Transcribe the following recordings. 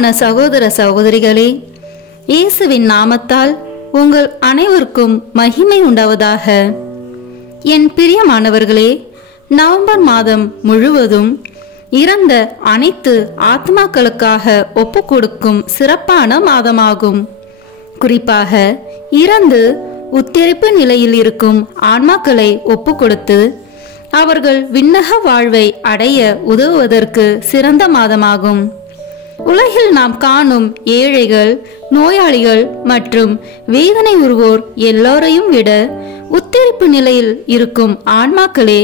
பிரியமான சகோதர சகோதரிகளே, இயேசுவின் நாமத்தால் உங்கள் அனைவருக்கும் மகிமை உண்டாவதாக. என் பிரியமானவர்களே, நவம்பர் மாதம் முழுவதும் இறந்த அனைத்து ஆத்மாக்களுக்காக ஒப்பு கொடுக்கும் சிறப்பான மாதமாகும். குறிப்பாக இறந்து உத்திரிப்பு நிலையில் இருக்கும் ஆன்மாக்களை ஒப்பு கொடுத்து அவர்கள் விண்ணக வாழ்வை அடைய உதவுவதற்கு சிறந்த மாதமாகும். உலகில் நாம் காணும் ஏழைகள், நோயாளிகள் மற்றும் வேதனை உறுவோர் எல்லோரையும் விட உத்திரிப்பு நிலையில் இருக்கும் ஆன்மாக்களே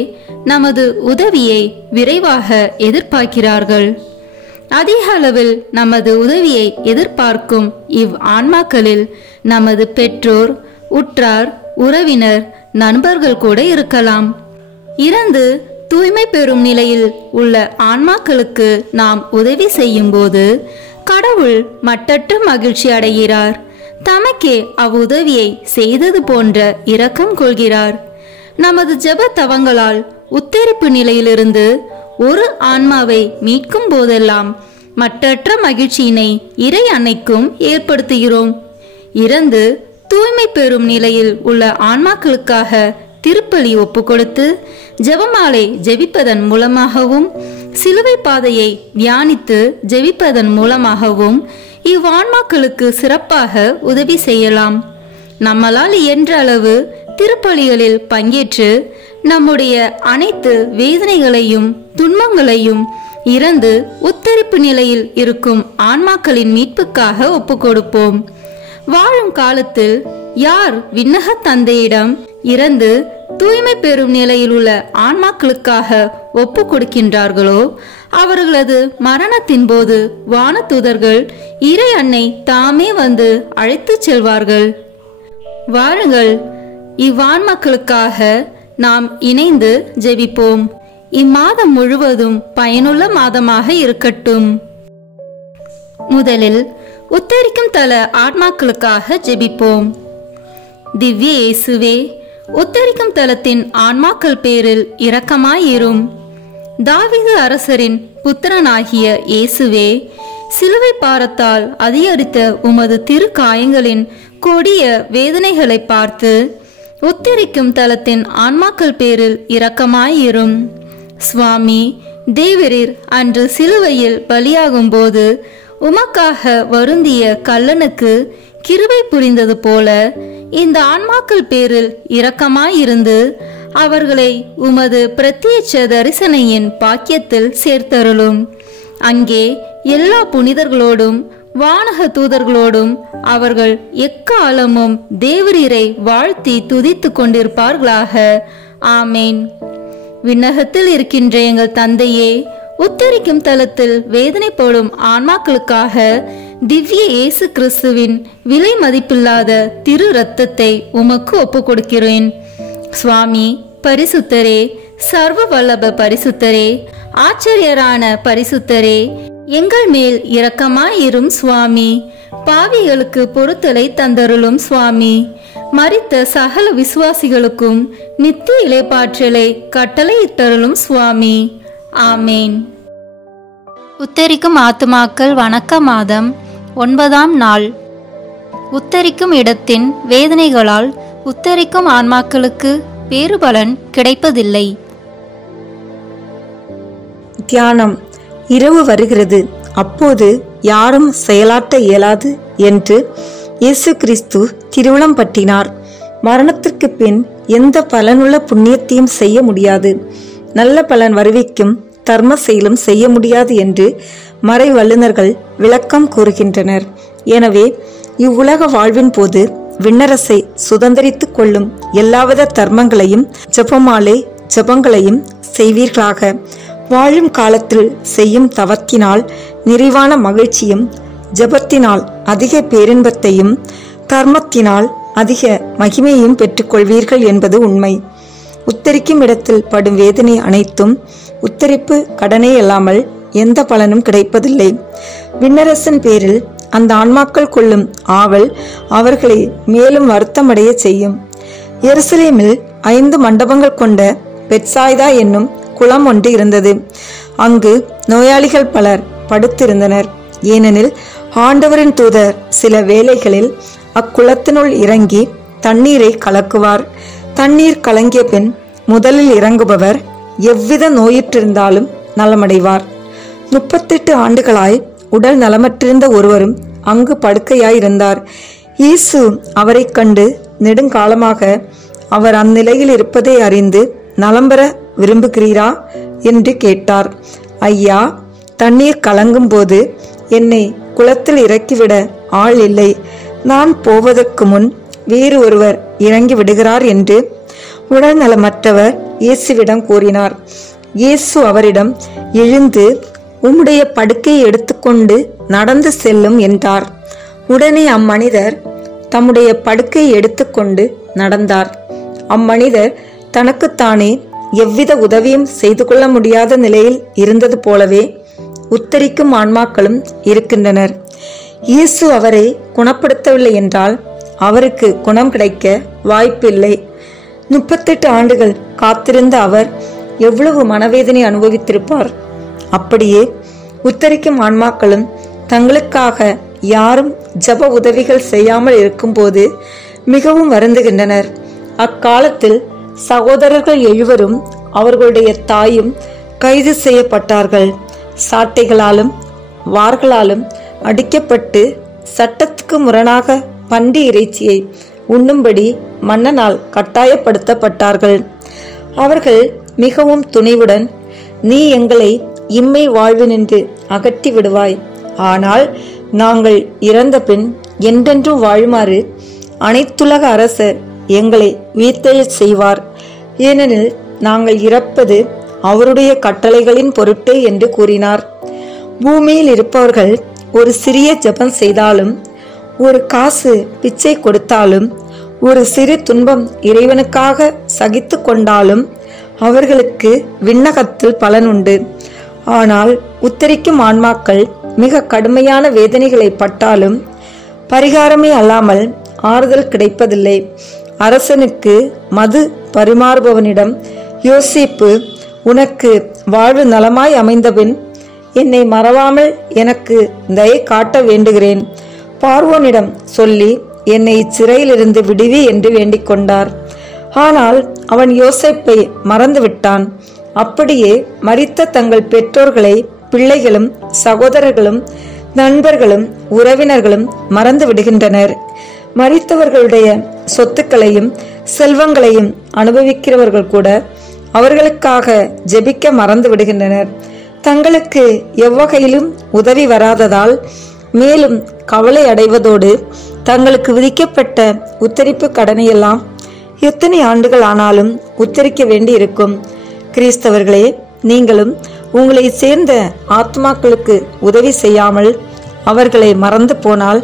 நமது உதவியை விரைவாக எதிர்பார்க்கிறார்கள். அதிக அளவில் நமது உதவியை எதிர்பார்க்கும் ஆன்மாக்களில் நமது பெற்றோர், உற்றார், உறவினர், நண்பர்கள் கூட இருக்கலாம். இறந்து தூய்மை பெறும் நிலையில் உள்ள ஆன்மாக்களுக்கு நாம் உதவி செய்யும் போது கடவுள் மட்டற்ற மகிழ்ச்சி அடைகிறார். தமக்கே அவ்வுதவியை செய்தது போன்ற இரக்கம் கொள்கிறார். நமது ஜெப தவங்களால் உத்தரிப்பு நிலையிலிருந்து ஒரு ஆன்மாவை மீட்கும் போதெல்லாம் மட்டற்ற மகிழ்ச்சியினை இறை அன்னைக்கும் ஏற்படுத்துகிறோம். இறந்து தூய்மை பெறும் நிலையில் உள்ள ஆன்மாக்களுக்காக திருப்பலி ஒப்பு கொடுத்து ஜெபமாலை ஜெபிப்பதன் மூலமாகவும் சிலுவை பாதையை தியானித்து ஜெபிப்பதன் மூலமாகவும் இவ்வான்மாக்களுக்கு சிறப்பாக உதவி செய்யலாம். நம்மளால் இயன்ற அளவு திருப்பலிகளில் பங்கேற்று நம்முடைய அனைத்து வேதனைகளையும் துன்பங்களையும் இறந்து உத்தரிப்பு நிலையில் இருக்கும் ஆன்மாக்களின் மீட்புக்காக ஒப்பு கொடுப்போம். வாழும் காலத்தில் யார் விண்ணக தந்தையிடம் இறந்து தூய்மை பெறும் நிலையில் உள்ள ஆன்மாக்களுக்காக ஒப்பு கொடுக்கின்றார்களோ அவர்களது மரணத்தின் போது வானதூதர்கள் இறை அன்னை தாமே வந்து அழைத்து செல்வார்கள். வாருங்கள், இவ்வான்மாக்களுக்காக நாம் இணைந்து ஜெபிப்போம். இம்மாதம் முழுவதும் பயனுள்ள மாதமாக இருக்கட்டும். முதலில் உத்தரிக்கும் தல ஆன்மாக்களுக்காக ஜெபிப்போம். திவ்ய இயேசுவே, உத்தரிக்கும் தலத்தின் ஆன்மாக்கள் பேரில் இரக்கமாயிரும். தாவீது அரசரின் புத்திரனாகிய இயேசுவே, சிலுவை பாரத்தால் அதிகரித்த உமது திரு காயங்களின் கொடிய வேதனைகளை பார்த்து உத்தரிக்கும் தலத்தின் ஆன்மாக்கள் பேரில் இரக்கமாயிரும். சுவாமி, தேவரீர் அன்று சிலுவையில் பலியாகும் போது உமக்காக வருந்திய கல்லனுக்கு கிருபை புரிந்தது போல இந்த ஆன்மாக்கள் பேரில் இரக்கமாயிருந்து அவர்களை உமது பிரத்யட்ச தரிசனையின் பாக்கியத்தில் சேர்த்தருளும். அங்கே எல்லா புனிதர்களோடும் வானக தூதர்களோடும் அவர்கள் எக்காலமும் தேவரீரை வாழ்த்தி துதித்து கொண்டிருப்பார்களாக. ஆமேன். விண்ணகத்தில் இருக்கின்ற எங்கள் தந்தையே, உத்தரிக்கும் தலத்தில் வேதனைப்படும் ஆன்மாக்களுக்காக திவ்ய இயேசு கிறிஸ்துவின் விலை மதிப்பில்லாத திரு இரத்தத்தை உமக்கு ஒப்பு கொடுக்கிறேன். சுவாமி, பரிசுத்தரே, சர்வ வல்லப பரிசுத்தரே, ஆச்சரியரான பரிசுத்தரே, எங்கள் மேல் இரக்கமாயிரும் சுவாமி. பாவிகளுக்கு பொறுத்தலை தந்தருளும் சுவாமி. மரித்த சகல விசுவாசிகளுக்கும் நித்திய இளைப்பாற்றலை கட்டளையிட்டருளும் சுவாமி. ஆமேன். உத்தரிக்கும் ஆத்துமாக்கள் வணக்க மாதம் 9ஆம் நாள். உத்தரிக்கும் இடத்தின் வேதனைகளால் உத்தரிக்கும் ஆன்மாக்களுக்கு பேறுபலன் கிடைப்பதில்லை. தியானம். இரவு வருகிறது, அப்போது யாரும் செயலாற்ற இயலாது என்று இயேசு கிறிஸ்து திருவுளம் பற்றினார். மரணத்திற்கு பின் எந்த பலனுள்ள புண்ணியத்தையும் செய்ய முடியாது, நல்ல பலன் வருவிக்கும் தர்ம செயலும் செய்ய முடியாது என்று மறை வல்லுநர்கள் விளக்கம் கூறுகின்றனர். எனவே இவ்வுலக வாழ்வின் போது விண்ணரசை சுதந்திரித்துக் கொள்ளும் எல்லாவித தர்மங்களையும் ஜபங்களையும் செய்வீர்களாக. வாழும் காலத்தில் செய்யும் தவத்தினால் நிறைவான மகிழ்ச்சியும், ஜபத்தினால் அதிக பேரின்பத்தையும், தர்மத்தினால் அதிக மகிமையையும் பெற்றுக்கொள்வீர்கள் என்பது உண்மை. உத்தரிக்கும் இடத்தில் படும் வேதனை அனைத்தும் உத்தரிப்பு கடனே இல்லாமல் எந்த பலனும் கிடைப்பதில்லை. விண்ணரசன் பேரில் அந்த ஆன்மாக்கள் கொள்ளும் ஆவல் அவர்களை மேலும் வருத்தமடைய செய்யும். எருசலேமில் 5 மண்டபங்கள் கொண்ட பெத்சாய்தா என்னும் குளம் ஒன்று இருந்தது. அங்கு நோயாளிகள் பலர் படுத்திருந்தனர். ஏனெனில் ஆண்டவரின் தூதர் சில வேளைகளில் அக்குளத்தினுள் இறங்கி தண்ணீரை கலக்குவார். தண்ணீர் கலங்கிய பின் முதலில் இறங்குபவர் எவ்வித நோயுற்றிருந்தாலும் நலமடைவார். 38 ஆண்டுகளாய் உடல் நலமற்றிருந்த ஒருவரும் அங்கு படுக்கையாயிருந்தார். இயேசு அவரை கண்டு நெடுங்காலமாக அவர் அந்நிலையில் இருப்பதை அறிந்து நலம் பெற விரும்புகிறீரா என்று கேட்டார். ஐயா, தண்ணீர் கலங்கும் போது என்னை குளத்தில் இறக்கிவிட ஆள் இல்லை. நான் போவதற்கு முன் வேறு ஒருவர் இறங்கி விடுகிறார் என்று உடல் நலமற்றவர் இயேசுவிடம் கூறினார். இயேசு அவரிடம், எழுந்து உம்முடைய படுக்கையை எடுத்துக்கொண்டு நடந்து செல்லும் என்றார். உடனே அம்மனிதர் தம்முடைய படுக்கையை எடுத்துக்கொண்டு நடந்தார். அம்மனிதர் தனக்குத்தானே எவ்வித உதவியும் செய்து கொள்ள முடியாத நிலையில் இருந்தது போலவே உத்தரிக்கும் ஆன்மாக்களும் இருக்கின்றனர். இயேசு அவரை குணப்படுத்தவில்லை என்றால் அவருக்கு குணம் கிடைக்க வாய்ப்பில்லை. 38 ஆண்டுகள் காத்திருந்த அவர் எவ்வளவு மனவேதனை அனுபவித்திருப்பார். அப்படியே உத்தரிக்கும் ஆன்மாக்களும் தங்களுக்காக யாரும் ஜப உதவிகள் செய்யாமல் இருக்கும்போது மிகவும் வருந்துகின்றனர். அக்காலத்தில் சகோதரர்கள் 7 அவர்களுடைய தாயும் கைது செய்யப்பட்டார்கள். சாட்டைகளாலும் வார்களாலும் அடிக்கப்பட்டு சட்டத்துக்கு முரணாக பன்றி இறைச்சியை உண்ணும்படி மன்னனால் கட்டாயப்படுத்தப்பட்டார்கள். அவர்கள் மிகவும் துணிவுடன், நீ எங்களை இம்மை வாழ்வினின்று அகற்றி விடுவாய், ஆனால் நாங்கள் இறந்த பின் என்றென்றும் வாழுமாறு அனைத்துலக அரசர் எங்களை உயிர்த்தெழச் செய்வார். ஏனெனில் நாங்கள் இறப்பது அவருடைய கட்டளைகளின் பொருட்டே என்று கூறினார். பூமியில் இருப்பவர்கள் ஒரு சிறிய ஜெபம் செய்தாலும், ஒரு காசு பிச்சை கொடுத்தாலும், ஒரு சிறு துன்பம் இறைவனுக்காக சகித்து கொண்டாலும் அவர்களுக்கு விண்ணகத்தில் பலனுண்டு. ஆனால் உத்தரிக்கும் ஆன்மாக்கள் மிக கடுமையான வேதனைகளை பட்டாலும் பரிகாரமே அல்லாமல் ஆறுதல் கிடைப்பதில்லை. அரசனுக்கு மது பரிமாறுபவனிடம் யோசேப்பு, உனக்கு வாழ்வு நலமாய் அமைந்தபின் என்னை மறவாமல் எனக்கு தயை காட்ட வேண்டுகிறேன், பார்வோனிடம் சொல்லி என்னை இச்சிறையிலிருந்து விடுவி என்று வேண்டிக் கொண்டார். ஆனால் அவன் யோசேப்பை மறந்து விட்டான். அப்படியே மரித்த தங்கள் பெற்றோர்களை பிள்ளைகளும் சகோதரர்களும் நண்பர்களும் உறவினர்களும் மறந்து விடுகின்றனர். மரித்தவர்களுடைய சொத்துக்களையும் செல்வங்களையும் அனுபவிக்கிறவர்கள் கூட அவர்களுக்காக ஜெபிக்க மறந்து விடுகின்றனர். தங்களுக்கு எவ்வகையிலும் உதவி வராததால் மேலும் கவலை அடைவதோடு தங்களுக்கு விதிக்கப்பட்ட உத்தரிப்பு கடனையெல்லாம் எத்தனை ஆண்டுகள் ஆனாலும் உத்தரிக்க வேண்டி இருக்கும். கிறிஸ்தவர்களே, நீங்களும் உங்களை சேர்ந்த ஆத்மாக்களுக்கு உதவி செய்யாமல் அவர்களை மறந்து போனால்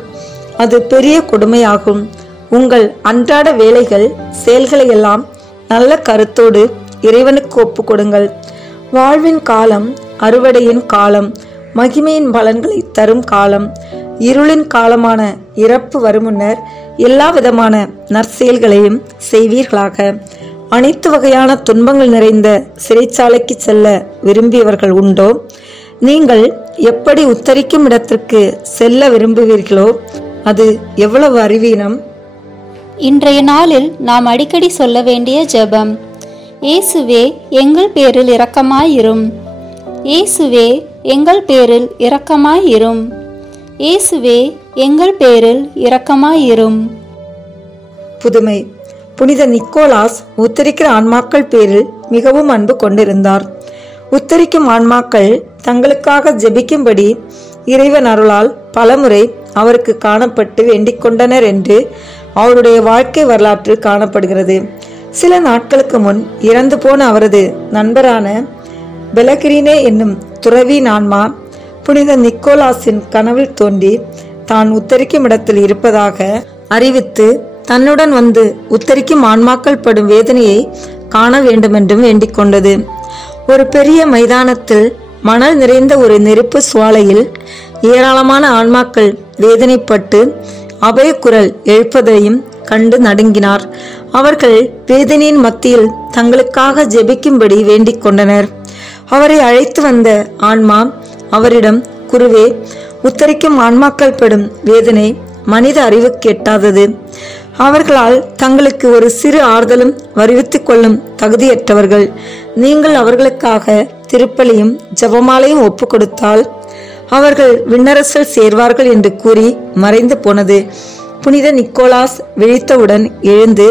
அது பெரிய கொடுமையாகும். உங்கள் அன்றாட வேலைகள் செயல்களை எல்லாம் நல்ல கருத்தோடு இறைவனுக்கு ஒப்பு கொடுங்கள். வாழ்வின் காலம் அறுவடையின் காலம், மகிமையின் பலன்களை தரும் காலம், இருளின் காலமான இறப்பு வருமுன்னர் எல்லா விதமான நற்செயல்களையும் செய்வீர்களாக. அனைத்து வகையான துன்பங்கள் நிறைந்த சிறைச்சாலைக்கு செல்ல விரும்பியவர்கள் உண்டோ? நீங்கள் எப்படி உத்தரிக்கும் இடத்திற்கு செல்ல விரும்புவீர்களோ அது எவ்வளவு அறிவீனம்! இன்றைய நாளில் நாம் அடிக்கடி சொல்ல வேண்டிய ஜெபம்: இயேசுவே எங்கள் பேரில் இரக்கமாயிரும், இயேசுவே எங்கள் பேரில் இரக்கமாயிரும், இயேசுவே எங்கள் பேரில் இரக்கமாயிரும். புதுமை: புனித நிக்கோலாஸ் உத்தரிக்கிற ஆன்மாக்கள் பேரில் மிகவும் அன்பு கொண்டிருந்தார். உத்தரிக்கும் ஆன்மாக்கள் தங்களுக்காக ஜெபிக்கும்படி இறைவன் அருளால் பலமுறை அவருக்கு காணப்பட்டு வேண்டிக் கொண்டனர் என்று அவருடைய வாழ்க்கை வரலாற்று காணப்படுகிறது. சில நாட்களுக்கு முன் இறந்து போன அவரது நண்பரான பெலகிரினே என்னும் துறவியின் ஆன்மா புனித நிக்கோலாஸின் கனவில் தோன்றி தான் உத்தரிக்கும் இடத்தில் இருப்பதாக அறிவித்து தன்னுடன் வந்து உத்தரிக்கும் ஆன்மாக்கள் படும் வேதனையை காண வேண்டுமென்றும் வேண்டிக் கொண்டது. ஒரு பெரிய மைதானத்தில் மணல் நிறைந்த ஒரு நெருப்பு சுவாலையில் ஏராளமான ஆன்மாக்கள் வேதனைப்பட்டு அபயக்குரல் எழுப்பதையும் கண்டு நடுங்கினார். அவர்கள் வேதனையின் மத்தியில் தங்களுக்காக ஜெபிக்கும்படி வேண்டிக் கொண்டனர். அவரை அழைத்து வந்த ஆன்மா அவரிடம், குருவே, உத்தரிக்கும் ஆன்மாக்கள் படும் வேதனை மனித அறிவுக்கு எட்டாதது. அவர்களால் தங்களுக்கு ஒரு சிறு ஆறுதலும் வருவித்துக் கொள்ளும் தகுதியற்றவர்கள். நீங்கள் அவர்களுக்காக திருப்பலியும் ஜெபமாலையும் ஒப்பு கொடுத்தால் அவர்கள் விண்ணரசில் சேர்வார்கள் என்று கூறி மறைந்து போனது. புனித நிக்கோலாஸ் விழித்தவுடன் எழுந்து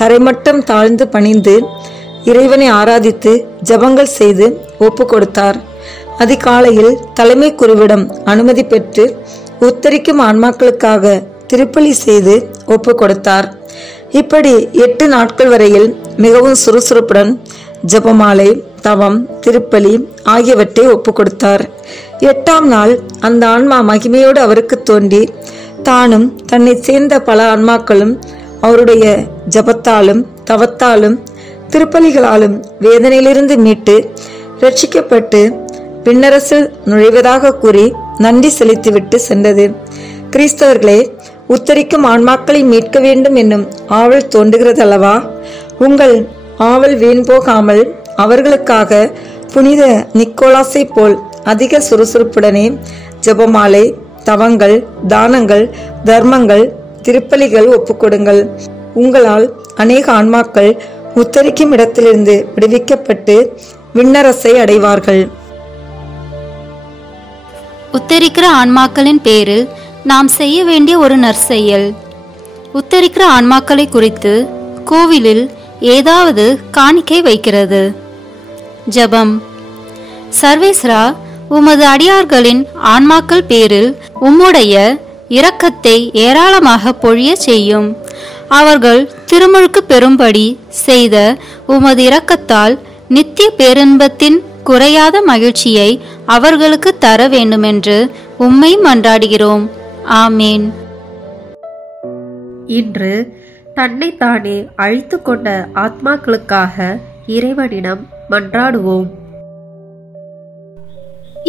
தரைமட்டம் தாழ்ந்து பணிந்து இறைவனை ஆராதித்து ஜெபங்கள் செய்து ஒப்பு கொடுத்தார். அதிகாலையில் தலைமை குருவிடம் அனுமதி பெற்று உத்தரிக்கும் ஆன்மாக்களுக்காக திருப்பலி செய்து ஒப்பு கொடுத்தார். இப்படி 8 நாட்கள் வரையில் மிகவும் சுறுசுறுப்புடன் ஜெபமாலை, தவம், திருப்பலி ஆகியவற்றை ஒப்பு கொடுத்தார். 8ஆம் நாள் அந்த ஆன்மா மகிமையோடு அவருக்கு தோன்றி தானும் தன்னை சேர்ந்த பல ஆன்மாக்களும் அவருடைய ஜபத்தாலும் தவத்தாலும் திருப்பலிகளாலும் வேதனையிலிருந்து மீட்டு ரட்சிக்கப்பட்டு விண்ணரசில் நுழைவதாக கூறி நன்றி செலுத்திவிட்டு சென்றது. கிறிஸ்தவர்களே, உத்தரிக்கும் ஆன்மாக்களை மீட்க வேண்டும் என்னும் ஆவல் தோன்றுகிறதல்லவா? உங்கள் ஆவல் வீண் போகாமல் அவர்களுக்காக புனித நிக்கோலாசை போல் அதிக சுறுசுறுப்புடனே ஜெபமாலை, தவங்கள், தானங்கள், தர்மங்கள், திருப்பலிகள் ஒப்புக்கொடுங்கள். உங்களால் அநேக ஆன்மாக்கள் உத்தரிக்கும் இடத்திலிருந்து விடுவிக்கப்பட்டு விண்ணரசை அடைவார்கள். உத்தரிக்கிற ஆன்மாக்களின் பேரில் நாம் செய்ய வேண்டிய ஒரு நற்செயல். உத்தரிக்கிற ஆன்மாக்களை குறித்து கோவிலில் ஏதாவது காணிக்கை வைக்கிறது. ஜெபம். சர்வேஸ்வரா, உமது அடியார்களின் ஆன்மாக்கள் பேரில் உம்முடைய இரக்கத்தை ஏராளமாக பொழிய செய்யும். அவர்கள் திருமுழுக்கு பெறும்படி செய்த உமது இரக்கத்தால் நித்திய பேரின்பத்தின் குறையாத மகிழ்ச்சியை அவர்களுக்கு தர வேண்டுமென்று உம்மை மன்றாடுகிறோம். ஆமேன். இன்று தன்னைத்தானே அழித்து கொண்ட ஆத்மாக்களுக்காக இறைவனிடம் மன்றாடுவோம்.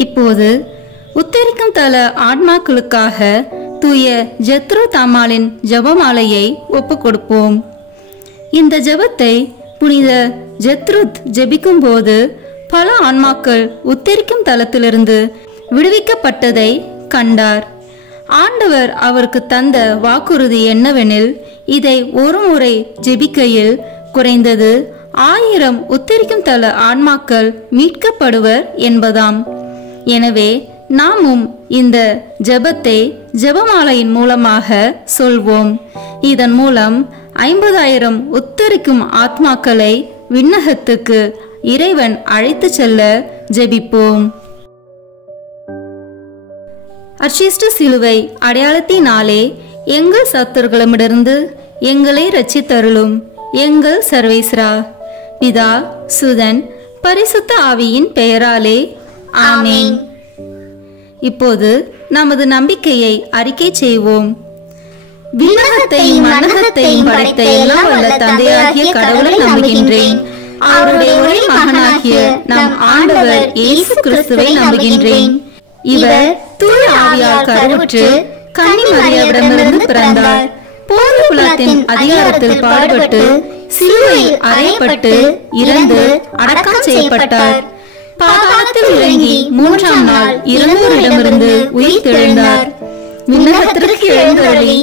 இப்போது உத்தரிக்கும் தல ஆன்மாக்களுக்காக தூய ஜெத்ரு தாமாலின் ஜெபமாலையை ஒப்பு கொடுப்போம். இந்த ஜெபத்தை புனித ஜெத்ருத் ஜெபிக்கும் போது பல ஆன்மாக்கள் உத்தரிக்கும் தலத்திலிருந்து விடுவிக்கப்பட்டதை கண்டார். ஆண்டவர் அவருக்கு தந்த வாக்குறுதி என்னவெனில், இதை ஒரு முறை ஜெபிக்கையில் குறைந்தது 1000 உத்தரிக்கும் தல ஆன்மாக்கள் மீட்கப்படுவர் என்பதாம். எனவே நாமும் இந்த ஜெபத்தை ஜெபமாலையின் மூலமாக சொல்வோம். இதன் மூலம் 50,000 உத்தரிக்கும் ஆத்மாக்களை விண்ணகத்துக்கு இறைவன் அழைத்து செல்ல ஜெபிப்போம். அர்ச்சிஷ்ட சிலுவை அடையாளத்தினாலே எங்கள் சத்துருகளிடமிருந்து எங்களை ரட்சித்தருளும் எங்கள் சர்வேஸ்வரா. பிதா, சுதன், பரிசுத்த ஆவியின் பெயராலே ஆமேன். இப்போது நமது நம்பிக்கையை அறிக்கை செய்வோம். விண்ணகத்தையும் மண்ணகத்தையும் படைத்த எல்லாம் வல்ல தந்தையாகிய கடவுளை நம்புகின்றேன். அவருடைய ஒரே மகனாகிய நம் ஆண்டவர் இயேசு கிறிஸ்துவை நம்புகின்றேன். இவர் தூய ஆவியால் கருவுற்று கன்னி மரியாவிடமிருந்து பிறந்தார். போர் குலத்தின் அதிகாரத்தில் பாடுபட்டு சிலுவையில் அறையப்பட்டு இறந்து அடக்கம் செய்யப்பட்டார். பாதாளத்தில் இறங்கி 3ஆம் நாள் இறந்தோரிடமிருந்து உயிர் தெழுந்தார். விண்ணகத்திற்கு எழுந்தருளி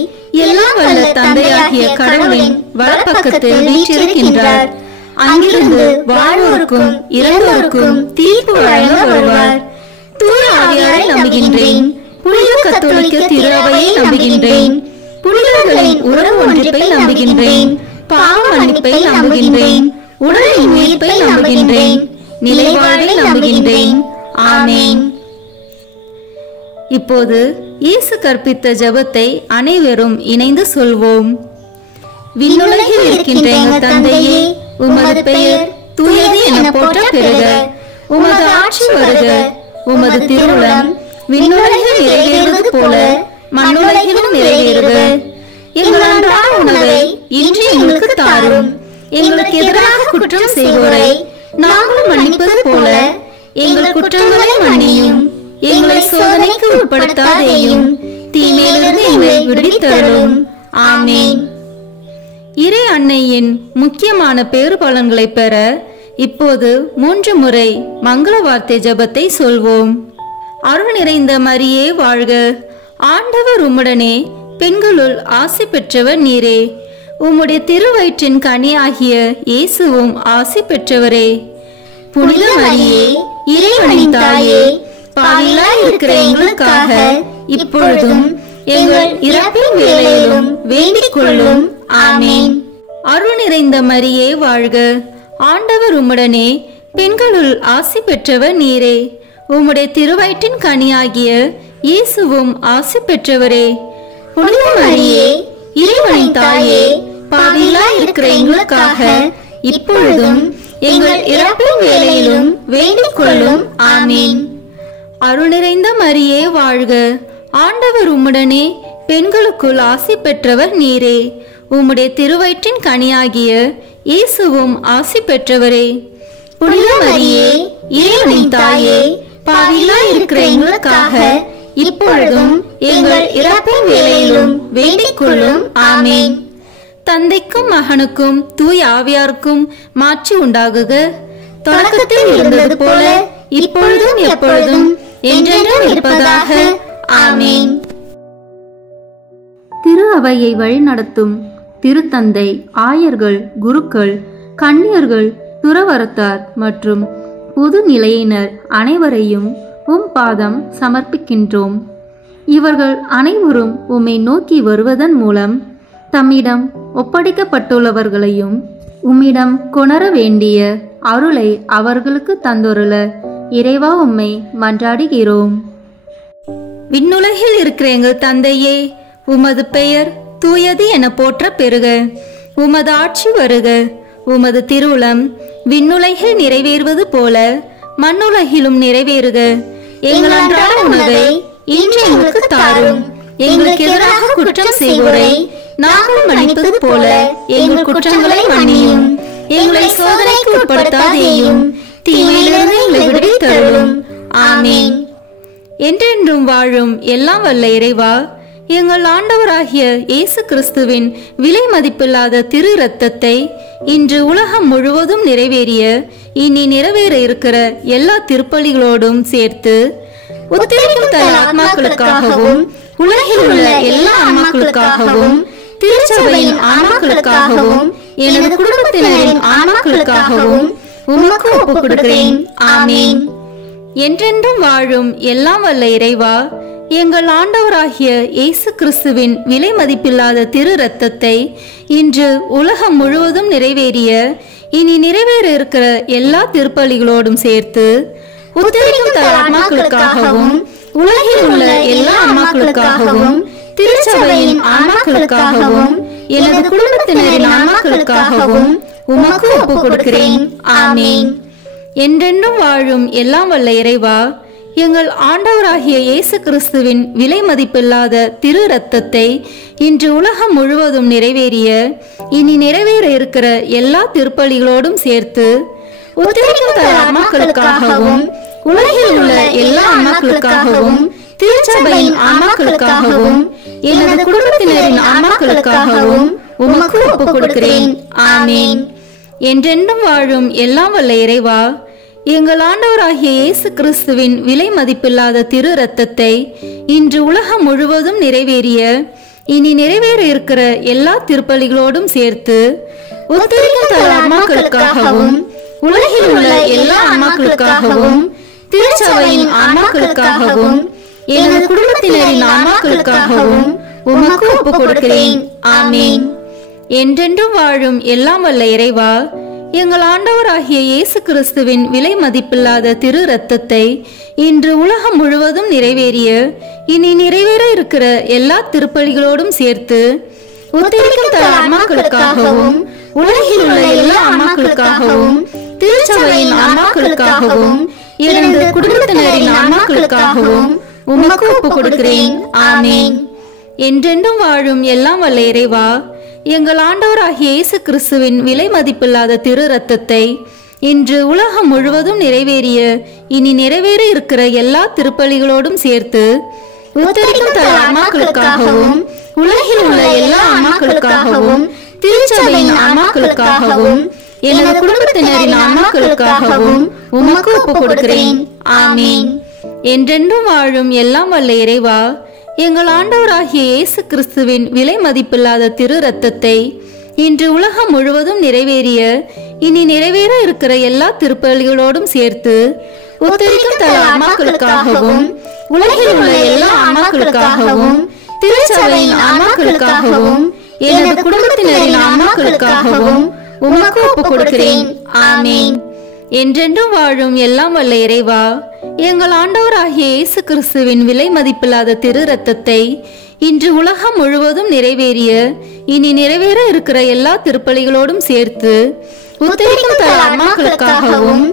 எல்லாம் வல்ல தந்தையாகிய கடவுளின் வலப்பக்கத்தில் வீற்றிருக்கின்றார். அங்கிருந்து வாழ்வோருக்கும் இறந்தோருக்கும் தீர்ப்பு வழங்க வருவார். தூய ஆவியாரை நம்புகின்றேன். புனித கத்தோலிக்க திருஅவையை நம்புகின்றேன். புனிதர்களின் உறவு ஒன்றிப்பை நம்புகின்றேன். பாவ மன்னிப்பை நம்புகின்றேன். உடலின் உயிர்ப்பை நம்புகின்றேன். நிலைவாழ்வை நம்புகின்றேன். ஆமேன். இப்போது இயேசு கற்பித்த ஜெபத்தை அனைவரும் இணைந்து சொல்வோம். விண்ணுலகில் இருக்கின்ற எங்கள் தந்தையே, உமது பெயர் தூயது என போற்ற பெறுக. உமது ஆட்சி வருக. உமது திருவுளம் விண்ணுலகில் நிறைவேறுவது போல மண்ணுலகிலும் நிறைவேறுக. எங்கள் அன்றாட உணவை இன்று எங்களுக்கு தாரும். எங்களுக்கு எதிராக குற்றம் செய்வோரை நாங்கள் மன்னிப்பது போல எங்கள் குற்றங்களை மன்னியும். எங்களை சோதனைக்கு உட்படுத்தாதேயும், தீமையிலிருந்து எங்களை விடுவித்தருளும். ஆமேன். இறை அன்னையின் முக்கியமான பேறு பலன்களை பெற இப்போது 3 முறை மங்கள வார்த்தை ஜெபத்தை சொல்வோம். அருள் நிறைந்த மரியே வாழ்க. ஆண்டவர் உம்முடனே, பெண்களுள் ஆசி பெற்றவர் நீரே. உம்முடைய திருவயிற்றின் கனியாகிய இயேசுவும் ஆசி பெற்றவரே. புனித மரியே, இறைவனின் தாயே, பாவிகளாய் இருக்கிற எங்களுக்காக இப்பொழுதும் எங்கள் இறப்பின் வேளையிலும் வேண்டிக் கொள்ளும். ஆமேன். அருள் நிறைந்த மரியே வாழ்க. ஆண்டவர் உம்முடனே, பெண்களுள் ஆசி பெற்றவர் நீரே. உம்முடைய திருவயிற்றின் கனியாகிய இயேசுவும் ஆசி பெற்றவரே. புனித மரியே, இறைவனின் தாயே, பாவிகளாய் இருக்கிற எங்களுக்காக இப்பொழுதும் எங்கள் இறப்பின் வேளையிலும் வேண்டிக் கொள்ளும். ஆமேன். அருள் நிறைந்த மரியே வாழ்க. ஆண்டவர் உம்முடனே, பெண்களுக்குள் ஆசி பெற்றவர் நீரே. உம்முடைய திருவயிற்றின் கனியாகிய இயேசுவும் ஆசி பெற்றவரே. புனித மரியே, இறைவனின் தாயே, பாவிகளாய் இருக்கிற எங்களுக்காக இப்பொழுதும் எங்கள் இறப்பின் வேளையிலும் வேண்டிக் கொள்ளும். ஆமேன். தந்தைக்கும் மகனுக்கும் தூய ஆவியாருக்கும் மாட்சி உண்டாகுக. தொடக்கத்தில் இருந்தது போல இப்பொழுதும் எப்பொழுதும் என்றென்றும் இருப்பதாக. ஆமேன். திரு அவையை வழிநடத்தும் திருத்தந்தை, ஆயர்கள், குருக்கள், கன்னியர்கள், துறவரத்தார் மற்றும் பொது நிலையினர் அனைவரையும் உம் பாதம் சமர்ப்பிக்கின்றோம். இவர்கள் அனைவரும் உம்மை நோக்கி வருவதன் மூலம் தம்மிடம் ஒப்படைக்கப்பட்டுள்ளவர்களையும் உம்மிடம் கொணர வேண்டிய அருளை அவர்களுக்கு தந்தொருள இறைவா உம்மை மன்றாடுகிறோம். விண்ணுலகில் இருக்கிற எங்கள் தந்தையே, உமது பெயர் தூயது என போற்ற பெறுக. உமது ஆட்சி வருக. உமது திருவுளம் விண்ணுலகில் நிறைவேறுவது போல மண்ணுலகிலும் நிறைவேறுக. எங்கள் அன்றாட உணவை இன்று எங்களுக்கு தாரும். எங்களுக்கு எதிராக குற்றம் செய்வோரை நாங்கள் மன்னிப்பது போல எங்கள் குற்றங்களை மன்னியும். எங்களை சோதனைக்கு உட்படுத்தாதேயும், தீமையிலிருந்து எங்களை விடுவித்தருளும். ஆமேன். என்றென்றும் வாழும் எல்லாம் வல்ல இறைவா, எங்கள் ஆண்டவராகிய இயேசு கிறிஸ்துவின் விலை மதிப்பில்லாத திரு இரத்தத்தை இன்று உலகம் முழுவதும் நிறைவேறிய இனி நிறைவேற இருக்கிற எல்லா திருப்பலிகளோடும் சேர்த்து உத்தரிக்கும் தன் ஆத்மாக்களுக்காகவும் உலகில் உள்ள எல்லா ஆன்மாக்களுக்காகவும் திருச்சபையின் ஆன்மாக்களுக்காகவும் எனது குடும்பத்தினரின் ஆன்மாக்களுக்காகவும் உமக்கு ஒப்புக் கொடுக்கிறேன். ஆமேன். என்றென்றும் வாழும் எல்லாம் வல்ல இறைவா, எங்கள் ஆண்டவராகிய இயேசு கிறிஸ்துவின் விலை மதிப்பில்லாத திரு இரத்தத்தை இன்று உலகம் முழுவதும் நிறைவேறிய இனி நிறைவேற இருக்கிற எல்லா திருப்பலிகளோடும் சேர்த்து உத்தரிக்கும் தன் ஆன்மாக்களுக்காகவும் உலகில் உள்ள எல்லா ஆன்மாக்களுக்காகவும் திருச்சபையின் ஆன்மாக்களுக்காகவும் எனது குடும்பத்தினரின் ஆன்மாக்களுக்காகவும் உமக்கு ஒப்புக் கொடுக்கிறேன். ஆமேன். என்றென்றும் வாழும் எல்லாம் வல்ல இறைவா, எங்கள் ஆண்டவராகிய இயேசு கிறிஸ்துவின் விலை மதிப்பில்லாத திரு இரத்தத்தை இன்று உலகம் முழுவதும் நிறைவேறிய இனி நிறைவேற இருக்கிற எல்லா திருப்பலிகளோடும் சேர்த்து உத்தரிக்கும் தன் ஆன்மாக்களுக்காகவும் உலகில் உள்ள எல்லா ஆன்மாக்களுக்காகவும் திருச்சபையின் ஆன்மாக்களுக்காகவும் எனது குடும்பத்தினரின் ஆன்மாக்களுக்காகவும் உமக்கு ஒப்புக் கொடுக்கிறேன். ஆமேன். என்றென்றும் வாழும் எல்லாம் வல்ல இறைவா, எங்கள் ஆண்டவராகிய இயேசு கிறிஸ்துவின் விலை மதிப்பில்லாத திரு இரத்தத்தை இன்று உலகம் முழுவதும் நிறைவேறிய இனி நிறைவேற இருக்கிற எல்லா திருப்பலிகளோடும் சேர்த்து உத்தரிக்கும் தன் ஆன்மாக்களுக்காகவும் உலகில் உள்ள எல்லா ஆன்மாக்களுக்காகவும் திருச்சபையின் ஆன்மாக்களுக்காகவும் எனது குடும்பத்தினரின் ஆன்மாக்களுக்காகவும் உமக்கு ஒப்புக் கொடுக்கிறேன். ஆமேன். என்றென்றும் வாழும் எல்லாம் வல்ல இறைவா, எங்கள் ஆண்டவராகிய இயேசு கிறிஸ்துவின் விலை மதிப்பில்லாத திரு இரத்தத்தை இன்று உலகம் முழுவதும் நிறைவேறிய இனி நிறைவேற இருக்கிற எல்லா திருப்பலிகளோடும் சேர்த்து உத்தரிக்கும் தன் ஆன்மாக்களுக்காகவும் உலகில் உள்ள எல்லா ஆன்மாக்களுக்காகவும் திருச்சபையின் ஆன்மாக்களுக்காகவும் எனது குடும்பத்தினரின் ஆன்மாக்களுக்காகவும் உமக்கு ஒப்புக் கொடுக்கிறேன். ஆமேன். என்றென்றும் வாழும் எல்லாம் வல்ல இறைவா, எங்கள் ஆண்டவராகிய இயேசு கிறிஸ்துவின் விலை மதிப்பில்லாத திரு இரத்தத்தை இன்று உலகம் முழுவதும் நிறைவேறிய இனி நிறைவேற இருக்கிற எல்லா திருப்பலிகளோடும் சேர்த்து உத்தரிக்கும் தன் ஆன்மாக்களுக்காகவும் உலகில் உள்ள எல்லா ஆன்மாக்களுக்காகவும் திருச்சபையின் ஆன்மாக்களுக்காகவும் எனது குடும்பத்தினரின் ஆன்மாக்களுக்காகவும் உமக்கு ஒப்புக் கொடுக்கிறேன். ஆமேன். என்றென்றும் வாழும் எல்லாம் வல்ல இறைவா, எங்கள் ஆண்டவராகிய இயேசு கிறிஸ்துவின் விலை மதிப்பில்லாத திரு இரத்தத்தை இன்று உலகம் முழுவதும் நிறைவேறிய இனி நிறைவேற இருக்கிற எல்லா திருப்பலிகளோடும் சேர்த்து உத்தரிக்கும் தல ஆன்மாக்களுக்காகவும் உலகில் உள்ள எல்லா ஆன்மாக்களுக்காகவும் திருச்சபையின் ஆன்மாக்களுக்காகவும் எனது குடும்பத்தினரின் ஆன்மாக்களுக்காகவும் உமக்கு ஒப்புக் கொடுக்கிறேன். ஆமேன். என்றென்றும் வாழும் எல்லாம் வல்ல இறைவா, எங்கள் ஆண்டவராகிய இயேசு கிறிஸ்துவின் விலை மதிப்பில்லாத திரு இரத்தத்தை இன்று உலகம் முழுவதும் நிறைவேறிய இனி நிறைவேற இருக்கிற எல்லா திருப்பலிகளோடும் சேர்த்து உத்தரிக்கும் தல ஆன்மாக்களுக்காகவும்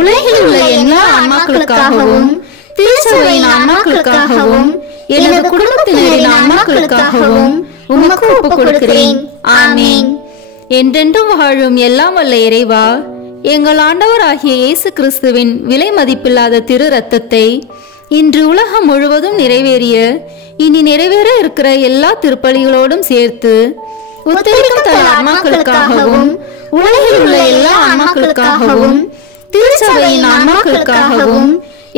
உலகில் உள்ள எல்லா ஆன்மாக்களுக்காகவும் திருச்சபையின் ஆன்மாக்களுக்காகவும் எனது குடும்பத்தினரின் ஆன்மாக்களுக்காகவும் உமக்கு ஒப்புக் கொடுக்கிறேன். ஆமேன். என்றென்றும் வாழும் எல்லாம் வல்ல இறைவா, எங்கள் ஆண்டவராகிய இயேசு கிறிஸ்துவின் விலை மதிப்பில்லாத திரு இரத்தத்தை இன்று உலகம் முழுவதும் நிறைவேறிய இனி நிறைவேற இருக்கிற எல்லா திருப்பலிகளோடும் சேர்த்து உத்தரிக்கும் தல ஆன்மாக்களுக்காகவும் உலகில் உள்ள எல்லா ஆன்மாக்களுக்காகவும் திருச்சபையின் ஆன்மாக்களுக்காகவும்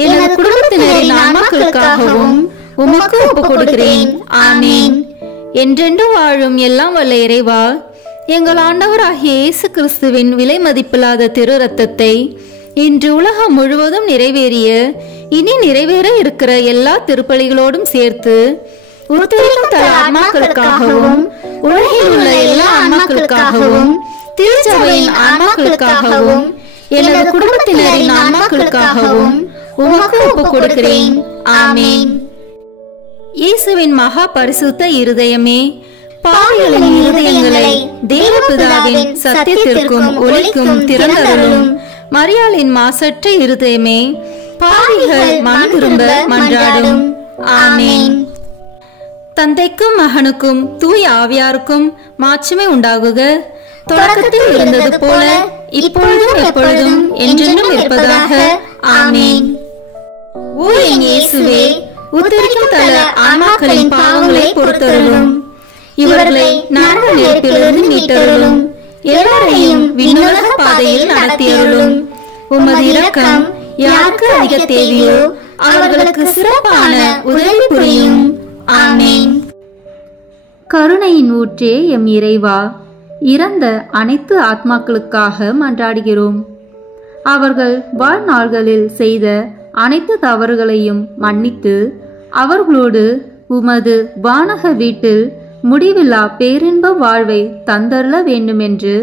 எனது குடும்பத்தினரின் ஆன்மாக்களுக்காகவும் உமக்கு ஒப்புக் கொடுக்கிறேன். ஆமேன். என்றென்றும் வாழும் எல்லாம் வல்ல இறைவா, எங்கள் ஆண்டவராகிய இயேசு கிறிஸ்துவின் விலை மதிப்பில்லாத திரு இரத்தத்தை இன்று உலகம் முழுவதும் நிறைவேறிய இனி நிறைவேற இருக்கிற எல்லா திருப்பலிகளோடும் சேர்த்து உத்தரிக்கும் தல ஆன்மாக்களுக்காகவும் உலகில் உள்ள எல்லா ஆன்மாக்களுக்காகவும் திருச்சபையின் ஆன்மாக்களுக்காகவும் எனது குடும்பத்தினரின் ஆன்மாக்களுக்காகவும் உமக்கு ஒப்புக் கொடுக்கிறேன். ஆமேன். இயேசுவின் மகா பரிசுத்த இருதயமே, பாவிகளின் இருதயங்களை தேவபிதாவின் சத்தியத்திற்கும் ஒளிக்கும் திறந்தருளும். மரியாளின் மாசற்ற இருதயமே, பாவிகள் மனம் திரும்ப மன்றாடும். ஆமேன். தந்தைக்கும் மகனுக்கும் தூய ஆவியாருக்கும் மாட்சிமை உண்டாகுக. தொடக்கத்தில் இருந்தது போல இப்பொழுதும் எப்பொழுதும் என்றென்றும் இருப்பதாக. ஆமேன். ஓ என் இயேசுவே, உத்தரிக்கும் தல ஆன்மாக்களின் பாவங்களை பொறுத்தருளும். இவர்களை நரக நெருப்பிலிருந்து மீட்டருளும். எல்லாரையும் விண்ணுலக பாதையில் நடத்தியருளும். உமது இரக்கம் யாருக்கு அதிக தேவையோ அவர்களுக்கு சிறப்பான உதவி புரியும். ஆமேன். கருணையின் ஊற்றே எம் இறைவா, இறந்த அனைத்து ஆத்மாக்களுக்காக மன்றாடுகிறோம். அவர்கள் வாழ்நாள்களில் செய்த அனைத்து தவறுகளையும் மன்னித்து அவர்களோடு உமது வானக வீட்டில் முடிவில்லா பேரின்ப வாழ்வை தந்தருள வேண்டுமென்று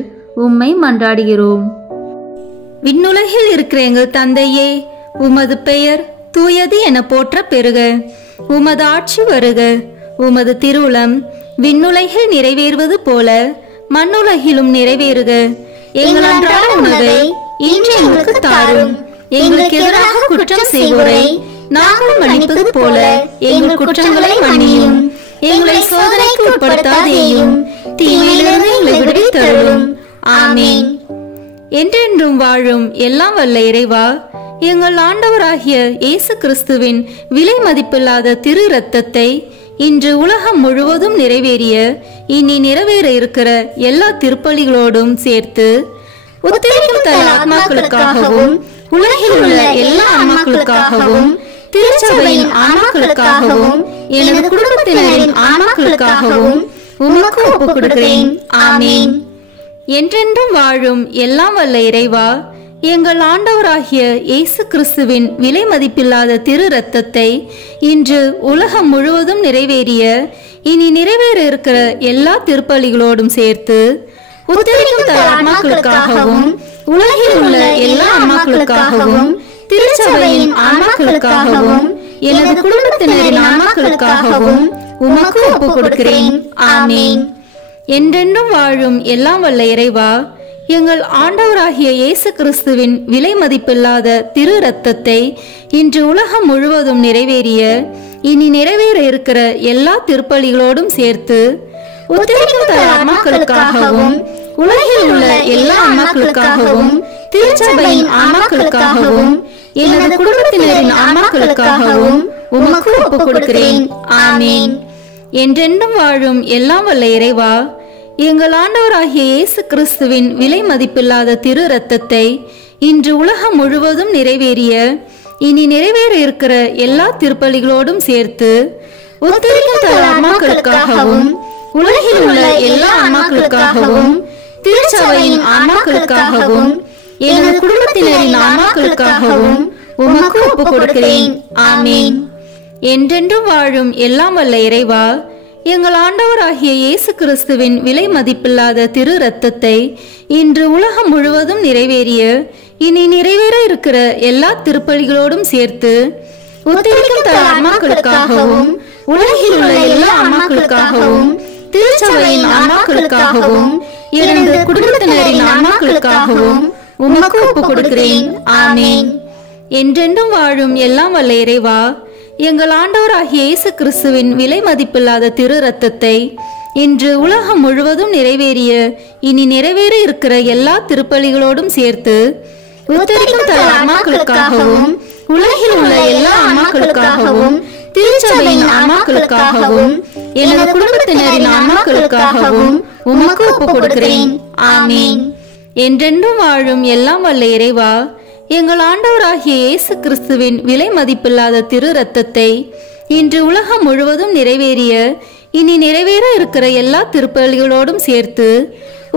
உம்மை மன்றாடுகிறோம். விண்ணுலகில் இருக்கிற எங்கள் தந்தையே, உமது பெயர் தூயது என போற்ற பெறுக. உமது ஆட்சி வருக. உமது திருவுளம் விண்ணுலகில் நிறைவேறுவது போல மண்ணுலகிலும் நிறைவேறுக. எங்கள் அன்றாட உணவை இன்று எங்களுக்கு தாரும். எங்களுக்கு எதிராக குற்றம் செய்வோரை நாங்கள் மன்னிப்பது போல எங்கள் குற்றங்களை மன்னியும். எங்களை சோதனைக்கு உட்படுத்தாதேயும், தீமையிலிருந்து எங்களை விடுவித்தருளும். ஆமேன். என்றென்றும் வாழும் எல்லாம் வல்ல இறைவா, எங்கள் ஆண்டவராகிய இயேசு கிறிஸ்துவின் விலை மதிப்பில்லாத திரு இரத்தத்தை இன்று உலகம் முழுவதும் நிறைவேறிய இனி நிறைவேற இருக்கிற எல்லா திருப்பலிகளோடும் சேர்த்து உத்தரிக்கும் தல ஆன்மாக்களுக்காகவும் உலகில் உள்ள எல்லா ஆன்மாக்களுக்காகவும் திருச்சபையின் ஆன்மாக்களுக்காகவும் எனது குடும்பத்தினரின் ஆன்மாக்களுக்காகவும் உமக்கு ஒப்புக் கொடுக்கிறேன். ஆமேன். என்றென்றும் வாழும் எல்லாம் வல்ல இறைவா, எங்கள் ஆண்டவராகிய இயேசு கிறிஸ்துவின் விலை மதிப்பில்லாத திரு இரத்தத்தை இன்று உலகம் முழுவதும் நிறைவேறிய இனி நிறைவேற இருக்கிற எல்லா திருப்பலிகளோடும் சேர்த்து உத்தரிக்கும் தல ஆன்மாக்களுக்காகவும் உலகில் உள்ள எல்லா ஆன்மாக்களுக்காகவும் திருச்சபையின் ஆன்மாக்களுக்காகவும் எனது குடும்பத்தினரின் ஆன்மாக்களுக்காகவும் உமக்கு ஒப்புக் கொடுக்கிறேன். ஆமேன். என்றென்றும் வாழும் எல்லாம் வல்ல இறைவா, எங்கள் ஆண்டவராகிய இயேசு கிறிஸ்துவின் விலை மதிப்பில்லாத திரு இரத்தத்தை இன்று உலகம் முழுவதும் நிறைவேறிய இனி நிறைவேற இருக்கிற எல்லா திருப்பலிகளோடும் சேர்த்து உத்தரிக்கும் தல ஆன்மாக்களுக்காகவும் உலகில் உள்ள எல்லா ஆன்மாக்களுக்காகவும் திருச்சபையின் ஆன்மாக்களுக்காகவும் எனது குடும்பத்தினரின் ஆன்மாக்களுக்காகவும் உமக்கு ஒப்புக் கொடுக்கிறேன். ஆமேன். என்றென்றும் வாழும் எல்லாம் வல்ல இறைவா, எங்கள் ஆண்டவராகிய இயேசு கிறிஸ்துவின் விலை மதிப்பில்லாத திரு இரத்தத்தை இன்று உலகம் முழுவதும் நிறைவேறிய இனி நிறைவேற இருக்கிற எல்லா திருப்பலிகளோடும் சேர்த்து உத்தரிக்கும் தல ஆன்மாக்களுக்காகவும் உலகில் உள்ள எல்லா ஆன்மாக்களுக்காகவும் திருச்சபையின் ஆன்மாக்களுக்காகவும் எனது குடும்பத்தினரின் ஆன்மாக்களுக்காகவும் உமக்கு ஒப்பு கொடுக்கிறேன். ஆமீன். என்றென்றும் வாழும் எல்லாம் வல்ல இறைவா, எங்கள் ஆண்டவராகிய இயேசு கிறிஸ்துவின் விலை மதிப்பில்லாத திரு இரத்தத்தை இன்று உலகம் முழுவதும் நிறைவேறிய இனி நிறைவேற இருக்கிற எல்லா திருப்பலிகளோடும் சேர்த்து உத்தரிக்கும் தல ஆன்மாக்களுக்காகவும் உலகில் உள்ள எல்லா ஆன்மாக்களுக்காகவும் திருச்சபையின் ஆன்மாக்களுக்காகவும் எனது குடும்பத்தினரின் ஆன்மாக்களுக்காகவும் உமக்கு ஒப்பு கொடுக்கிறேன். ஆமீன். என்றென்றும் வாழும் எல்லாம் வல்ல இறைவா, எங்கள் ஆண்டவராகிய இயேசு கிறிஸ்துவின் விலை மதிப்பில்லாத திரு இரத்தத்தை இன்று உலகம் முழுவதும் நிறைவேறிய இனி நிறைவேற இருக்கிற எல்லா திருப்பலிகளோடும் சேர்த்து உத்தரிக்கும் தல ஆன்மாக்களுக்காகவும் உலகில் உள்ள எல்லா ஆன்மாக்களுக்காகவும் திருச்சபையின் ஆன்மாக்களுக்காகவும் எனது குடும்பத்தினரின் ஆன்மாக்களுக்காகவும் உமக்கு ஒப்பு கொடுக்கிறேன். ஆமீன். என்றென்றும் வாழும் எல்லாம் வல்ல இறைவா, எங்கள் ஆண்டவராகிய இயேசு கிறிஸ்துவின் விலை மதிப்பில்லாத திரு இரத்தத்தை இன்று உலகம் முழுவதும் நிறைவேறிய இனி நிறைவேற இருக்கிற எல்லா திருப்பலிகளோடும் சேர்த்து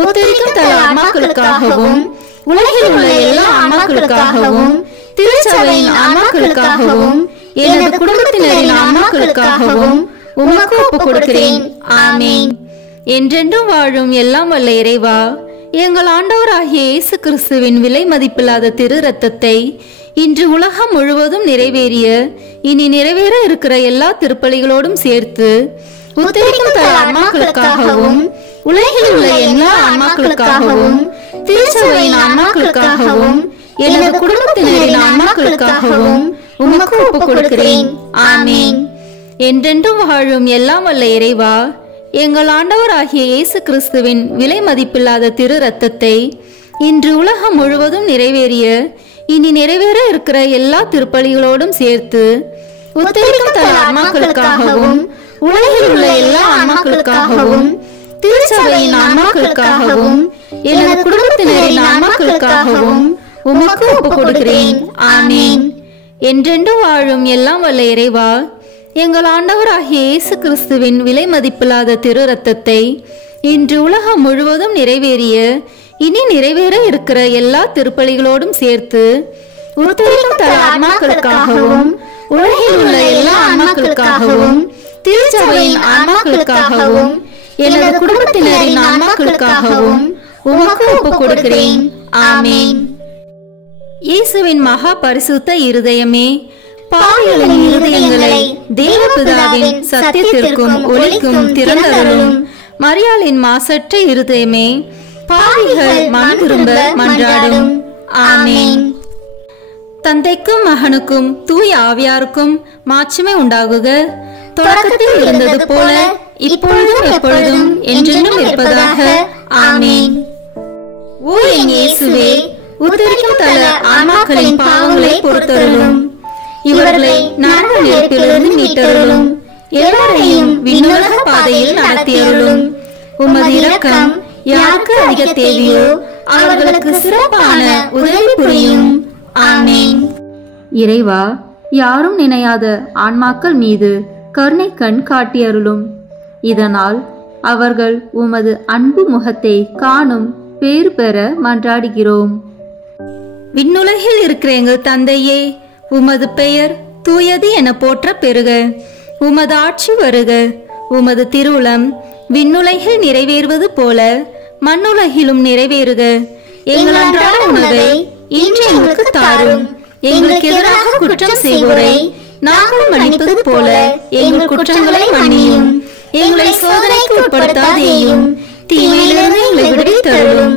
உத்தரிக்கும் தல ஆன்மாக்களுக்காகவும் உலகில் உள்ள எல்லா ஆன்மாக்களுக்காகவும் திருச்சபையின் ஆன்மாக்களுக்காகவும் எனது குடும்பத்தினரின் ஆன்மாக்களுக்காகவும் உமக்கு ஒப்பு கொடுக்கிறேன். ஆமீன். என்றென்றும் வாழும் எல்லாம் வல்ல இறைவா, எங்கள் ஆண்டவராகிய இயேசு கிறிஸ்துவின் விலை மதிப்பில்லாத திரு இரத்தத்தை இன்று உலகம் முழுவதும் நிறைவேறிய இனி நிறைவேற இருக்கிற எல்லா திருப்பலிகளோடும் சேர்த்து உத்தரிக்கும் தல ஆன்மாக்களுக்காகவும் உலகில் உள்ள எல்லா ஆன்மாக்களுக்காகவும் திருச்சபையின் ஆன்மாக்களுக்காகவும் எனது குடும்பத்தினரின் ஆன்மாக்களுக்காகவும் உமக்கு ஒப்பு கொடுக்கிறேன். ஆமீன். என்றென்றும் வாழும் எல்லாம் வல்ல இறைவா, எங்கள் ஆண்டவராகிய இயேசு கிறிஸ்துவின் விலை மதிப்பில்லாத திரு இரத்தத்தை இன்று உலகம் முழுவதும் நிறைவேறிய இனி நிறைவேற இருக்கிற எல்லா திருப்பலிகளோடும் சேர்த்து உத்தரிக்கும் தல ஆன்மாக்களுக்காகவும் உலகில் உள்ள எல்லா ஆன்மாக்களுக்காகவும் திருச்சபையின் ஆன்மாக்களுக்காகவும் எனது குடும்பத்தினரின் ஆன்மாக்களுக்காகவும் உமக்கு ஒப்பு கொடுக்கிறேன். ஆமீன். என்றென்றும் வாழும் எல்லாம் வல்ல இறைவா, எங்கள் ஆண்டவராகிய இயேசு கிறிஸ்துவின் விலை மதிப்பில்லாத திரு இரத்தத்தை இன்று உலகம் முழுவதும் நிறைவேறிய இனி நிறைவேற இருக்கிற எல்லா திருப்பலிகளோடும் சேர்த்து உத்தரிக்கும் தல ஆன்மாக்களுக்காகவும் உலகில் உள்ள எல்லா ஆன்மாக்களுக்காகவும் திருச்சபையின் ஆன்மாக்களுக்காகவும் எனது குடும்பத்தினரின் ஆன்மாக்களுக்காகவும் உமக்கு ஒப்பு கொடுக்கிறேன். ஆமீன். இயேசுவின் மகா பரிசுத்த இருதயமே, பாவிகளின் இருதயங்களை தேவபிதாவின் சத்தியத்திற்கும் ஒளிக்கும் திறந்தருளும். மரியாளின் மாசற்ற இருதயமே, பாவிகள் மனம் திரும்ப மன்றாடும். ஆமீன். தந்தைக்கும் மகனுக்கும் தூய ஆவியாருக்கும் மாட்சிமை உண்டாகுக. தொடக்கத்தில் இருந்தது போல இப்பொழுதும் எப்பொழுதும் என்றென்றும் இருப்பதாக. ஆமீன். ஓ என் இயேசுவே, உத்தரிக்கும் தல ஆன்மாக்களின் பாவங்களை பொறுத்தருளும். இவர்களை நரக நெருப்பிலிருந்து மீட்டருளும். எல்லாரையும் விண்ணுலக பாதையில் நடத்தியருளும். உமது இரக்கம் யாருக்கு அதிக தேவையோ அவர்களுக்கு சிறப்பான உதவி புரியும். ஆமீன். இறைவா, யாரும் நினையாத ஆன்மாக்கள் மீது கருணை கண் காட்டியருளும். இதனால் அவர்கள் உமது அன்பு முகத்தை காணும் பேறு பெற மன்றாடுகிறோம். விண்ணுலகில் இருக்கிற எங்கள் தந்தையே, உமது பெயர் தூயது என போற்ற பெறுக. உமது ஆட்சி வருக. உமது திருவுளம் விண்ணுலகில் நிறைவேறுவது போல மண்ணுலகிலும் நிறைவேறுக. எங்கள் அன்றாட உணவை இன்று எங்களுக்கு தாரும். எங்களுக்கு எதிராக குற்றம் செய்வோரை நாங்கள் மன்னிப்பது போல எங்கள் குற்றங்களை மன்னியும். எங்களை சோதனைக்கு உட்படுத்தாதேயும், தீமையிலிருந்து எங்களை விடுவித்தருளும்.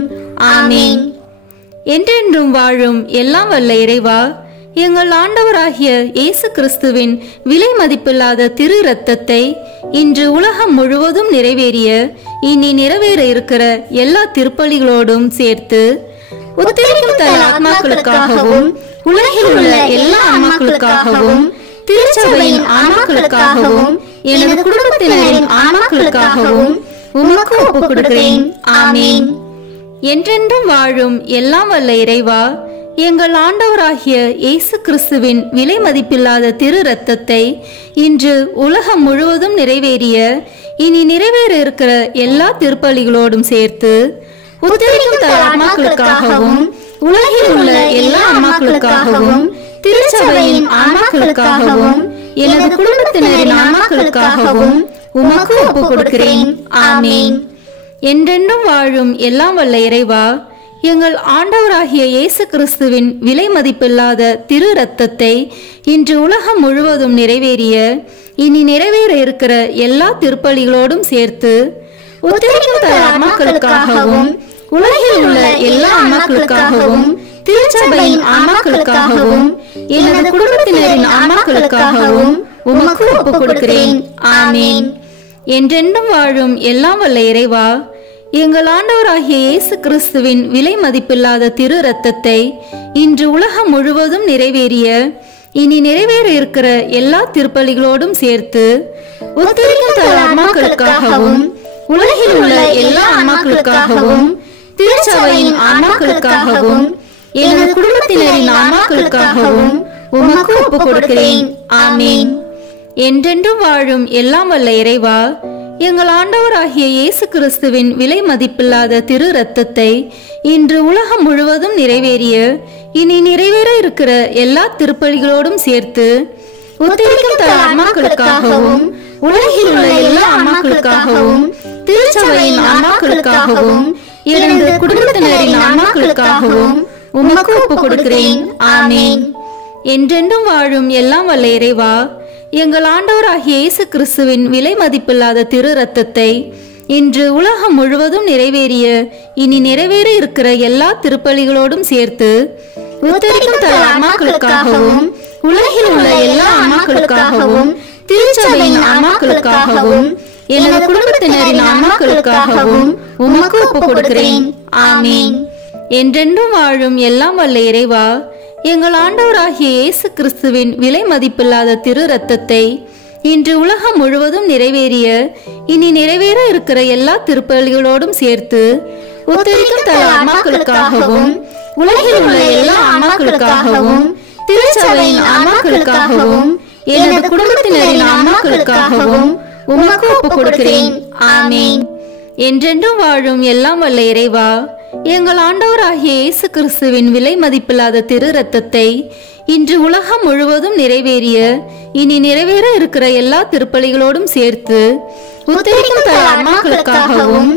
ஆமீன். என்றென்றும் வாழும் எல்லாம் வல்ல இறைவா, எங்கள் ஆண்டவராகிய இயேசு கிறிஸ்துவின் விலை மதிப்பில்லாத திரு இரத்தத்தை இன்று உலகம் முழுவதும் நிறைவேறிய இனி நிறைவேற இருக்கிற எல்லா திருப்பலிகளோடும் சேர்த்து உத்தரிக்கும் தல ஆன்மாக்களுக்காகவும் உலகில் உள்ள எல்லா ஆன்மாக்களுக்காகவும் திருச்சபையின் ஆன்மாக்களுக்காகவும் எனது குடும்பத்தினரின் ஆன்மாக்களுக்காகவும் உமக்கு ஒப்புக் கொடுக்கிறேன். ஆமீன். என்றென்றும் வாழும் எல்லாம் வல்ல இறைவா, எங்கள் ஆண்டவராகிய இயேசு கிறிஸ்துவின் விலை மதிப்பில்லாத திரு இரத்தத்தை இன்று உலகம் முழுவதும் நிறைவேறிய இனி நிறைவேற இருக்கிற எல்லா திருப்பலிகளோடும் சேர்த்து உத்தரிக்கும் தல ஆன்மாக்களுக்காகவும் உலகில் உள்ள எல்லா ஆன்மாக்களுக்காகவும் திருச்சபையின் ஆன்மாக்களுக்காகவும் எனது குடும்பத்தினரின் ஆன்மாக்களுக்காகவும் உமக்கு ஒப்புக் கொடுக்கிறேன். ஆமீன். என்றென்றும் வாழும் எல்லாம் வல்ல இறைவா, எங்கள் ஆண்டவராகிய இயேசு கிறிஸ்துவின் விலை மதிப்பில்லாத திரு இரத்தத்தை இன்று உலகம் முழுவதும் நிறைவேறிய இனி நிறைவேற இருக்கிற எல்லா திருப்பலிகளோடும் சேர்த்து உத்தரிக்கும் தல ஆன்மாக்களுக்காகவும் உலகில் உள்ள எல்லா ஆன்மாக்களுக்காகவும் திருச்சபையின் ஆன்மாக்களுக்காகவும் எனது குடும்பத்தினரின் ஆன்மாக்களுக்காகவும் உமக்கு ஒப்புக் கொடுக்கிறேன். ஆமீன். என்றென்றும் வாழும் எல்லாம் வல்ல இறைவா, எங்கள் ஆண்டவராகிய இயேசு கிறிஸ்துவின் விலை மதிப்பில்லாத திரு இரத்தத்தை இன்று உலகம் முழுவதும் நிறைவேறிய இனி நிறைவேற இருக்கிற எல்லா திருப்பலிகளோடும் சேர்த்து உத்தரிக்கும் தல ஆன்மாக்களுக்காகவும் உலகில் உள்ள எல்லா ஆன்மாக்களுக்காகவும் திருச்சபையின் ஆன்மாக்களுக்காகவும் எனது குடும்பத்தினரின் ஆன்மாக்களுக்காகவும் உமக்கு ஒப்புக் கொடுக்கிறேன். ஆமீன். என்றென்றும் வாழும் எல்லாம் வல்ல இறைவா, எங்கள் ஆண்டவராகிய இயேசு கிறிஸ்துவின் விலை மதிப்பில்லாத திரு இரத்தத்தை இன்று உலகம் முழுவதும் நிறைவேறிய இனி நிறைவேற இருக்கிற எல்லா திருப்பலிகளோடும் சேர்த்து உத்தரிக்கும் தல ஆன்மாக்களுக்காகவும் உலகில் உள்ள எல்லா ஆன்மாக்களுக்காகவும் திருச்சபையின் ஆன்மாக்களுக்காகவும் எனது குடும்பத்தினரின் ஆன்மாக்களுக்காகவும் உமக்கு ஒப்புக் கொடுக்கிறேன். ஆமீன். என்றென்றும் வாழும் எல்லாம் வல்ல இறைவா, எங்கள் ஆண்டவராகிய இயேசு கிறிஸ்துவின் விலை மதிப்பில்லாத திரு இரத்தத்தை இன்று உலகம் முழுவதும் நிறைவேறிய இனி நிறைவேற இருக்கிற எல்லா திருப்பலிகளோடும் சேர்த்து உத்தரிக்கும் தல ஆன்மாக்களுக்காகவும் உலகில் உள்ள எல்லா ஆன்மாக்களுக்காகவும் திருச்சபையின் ஆன்மாக்களுக்காகவும் எனது குடும்பத்தினரின் ஆன்மாக்களுக்காகவும் உமக்கு ஒப்புக் கொடுக்கிறேன். ஆமீன். என்றென்றும் வாழும் எல்லாம் வல்ல இறைவா, எங்கள் ஆண்டவராகிய இயேசு கிறிஸ்துவின் விலை மதிப்பில்லாத திரு இரத்தத்தை இன்று உலகம் முழுவதும் நிறைவேறிய இனி நிறைவேற இருக்கிற எல்லா திருப்பலிகளோடும் சேர்த்து உத்தரிக்கும் தல ஆன்மாக்களுக்காகவும் உலகில் உள்ள எல்லா ஆன்மாக்களுக்காகவும் திருச்சபையின் ஆன்மாக்களுக்காகவும் எனது குடும்பத்தினரின் ஆன்மாக்களுக்காகவும் உமக்கு ஒப்புக் கொடுக்கிறேன். ஆமீன். என்றென்றும் வாழும் எல்லாம் வல்ல இறைவா, எங்கள் ஆண்டவராகிய இயேசு கிறிஸ்துவின் விலை மதிப்பில்லாத திரு இரத்தத்தை இன்று உலகம் முழுவதும் நிறைவேறிய இனி நிறைவேற இருக்கிற எல்லா திருப்பலிகளோடும் சேர்த்து உத்தரிக்கும் தல ஆன்மாக்களுக்காகவும்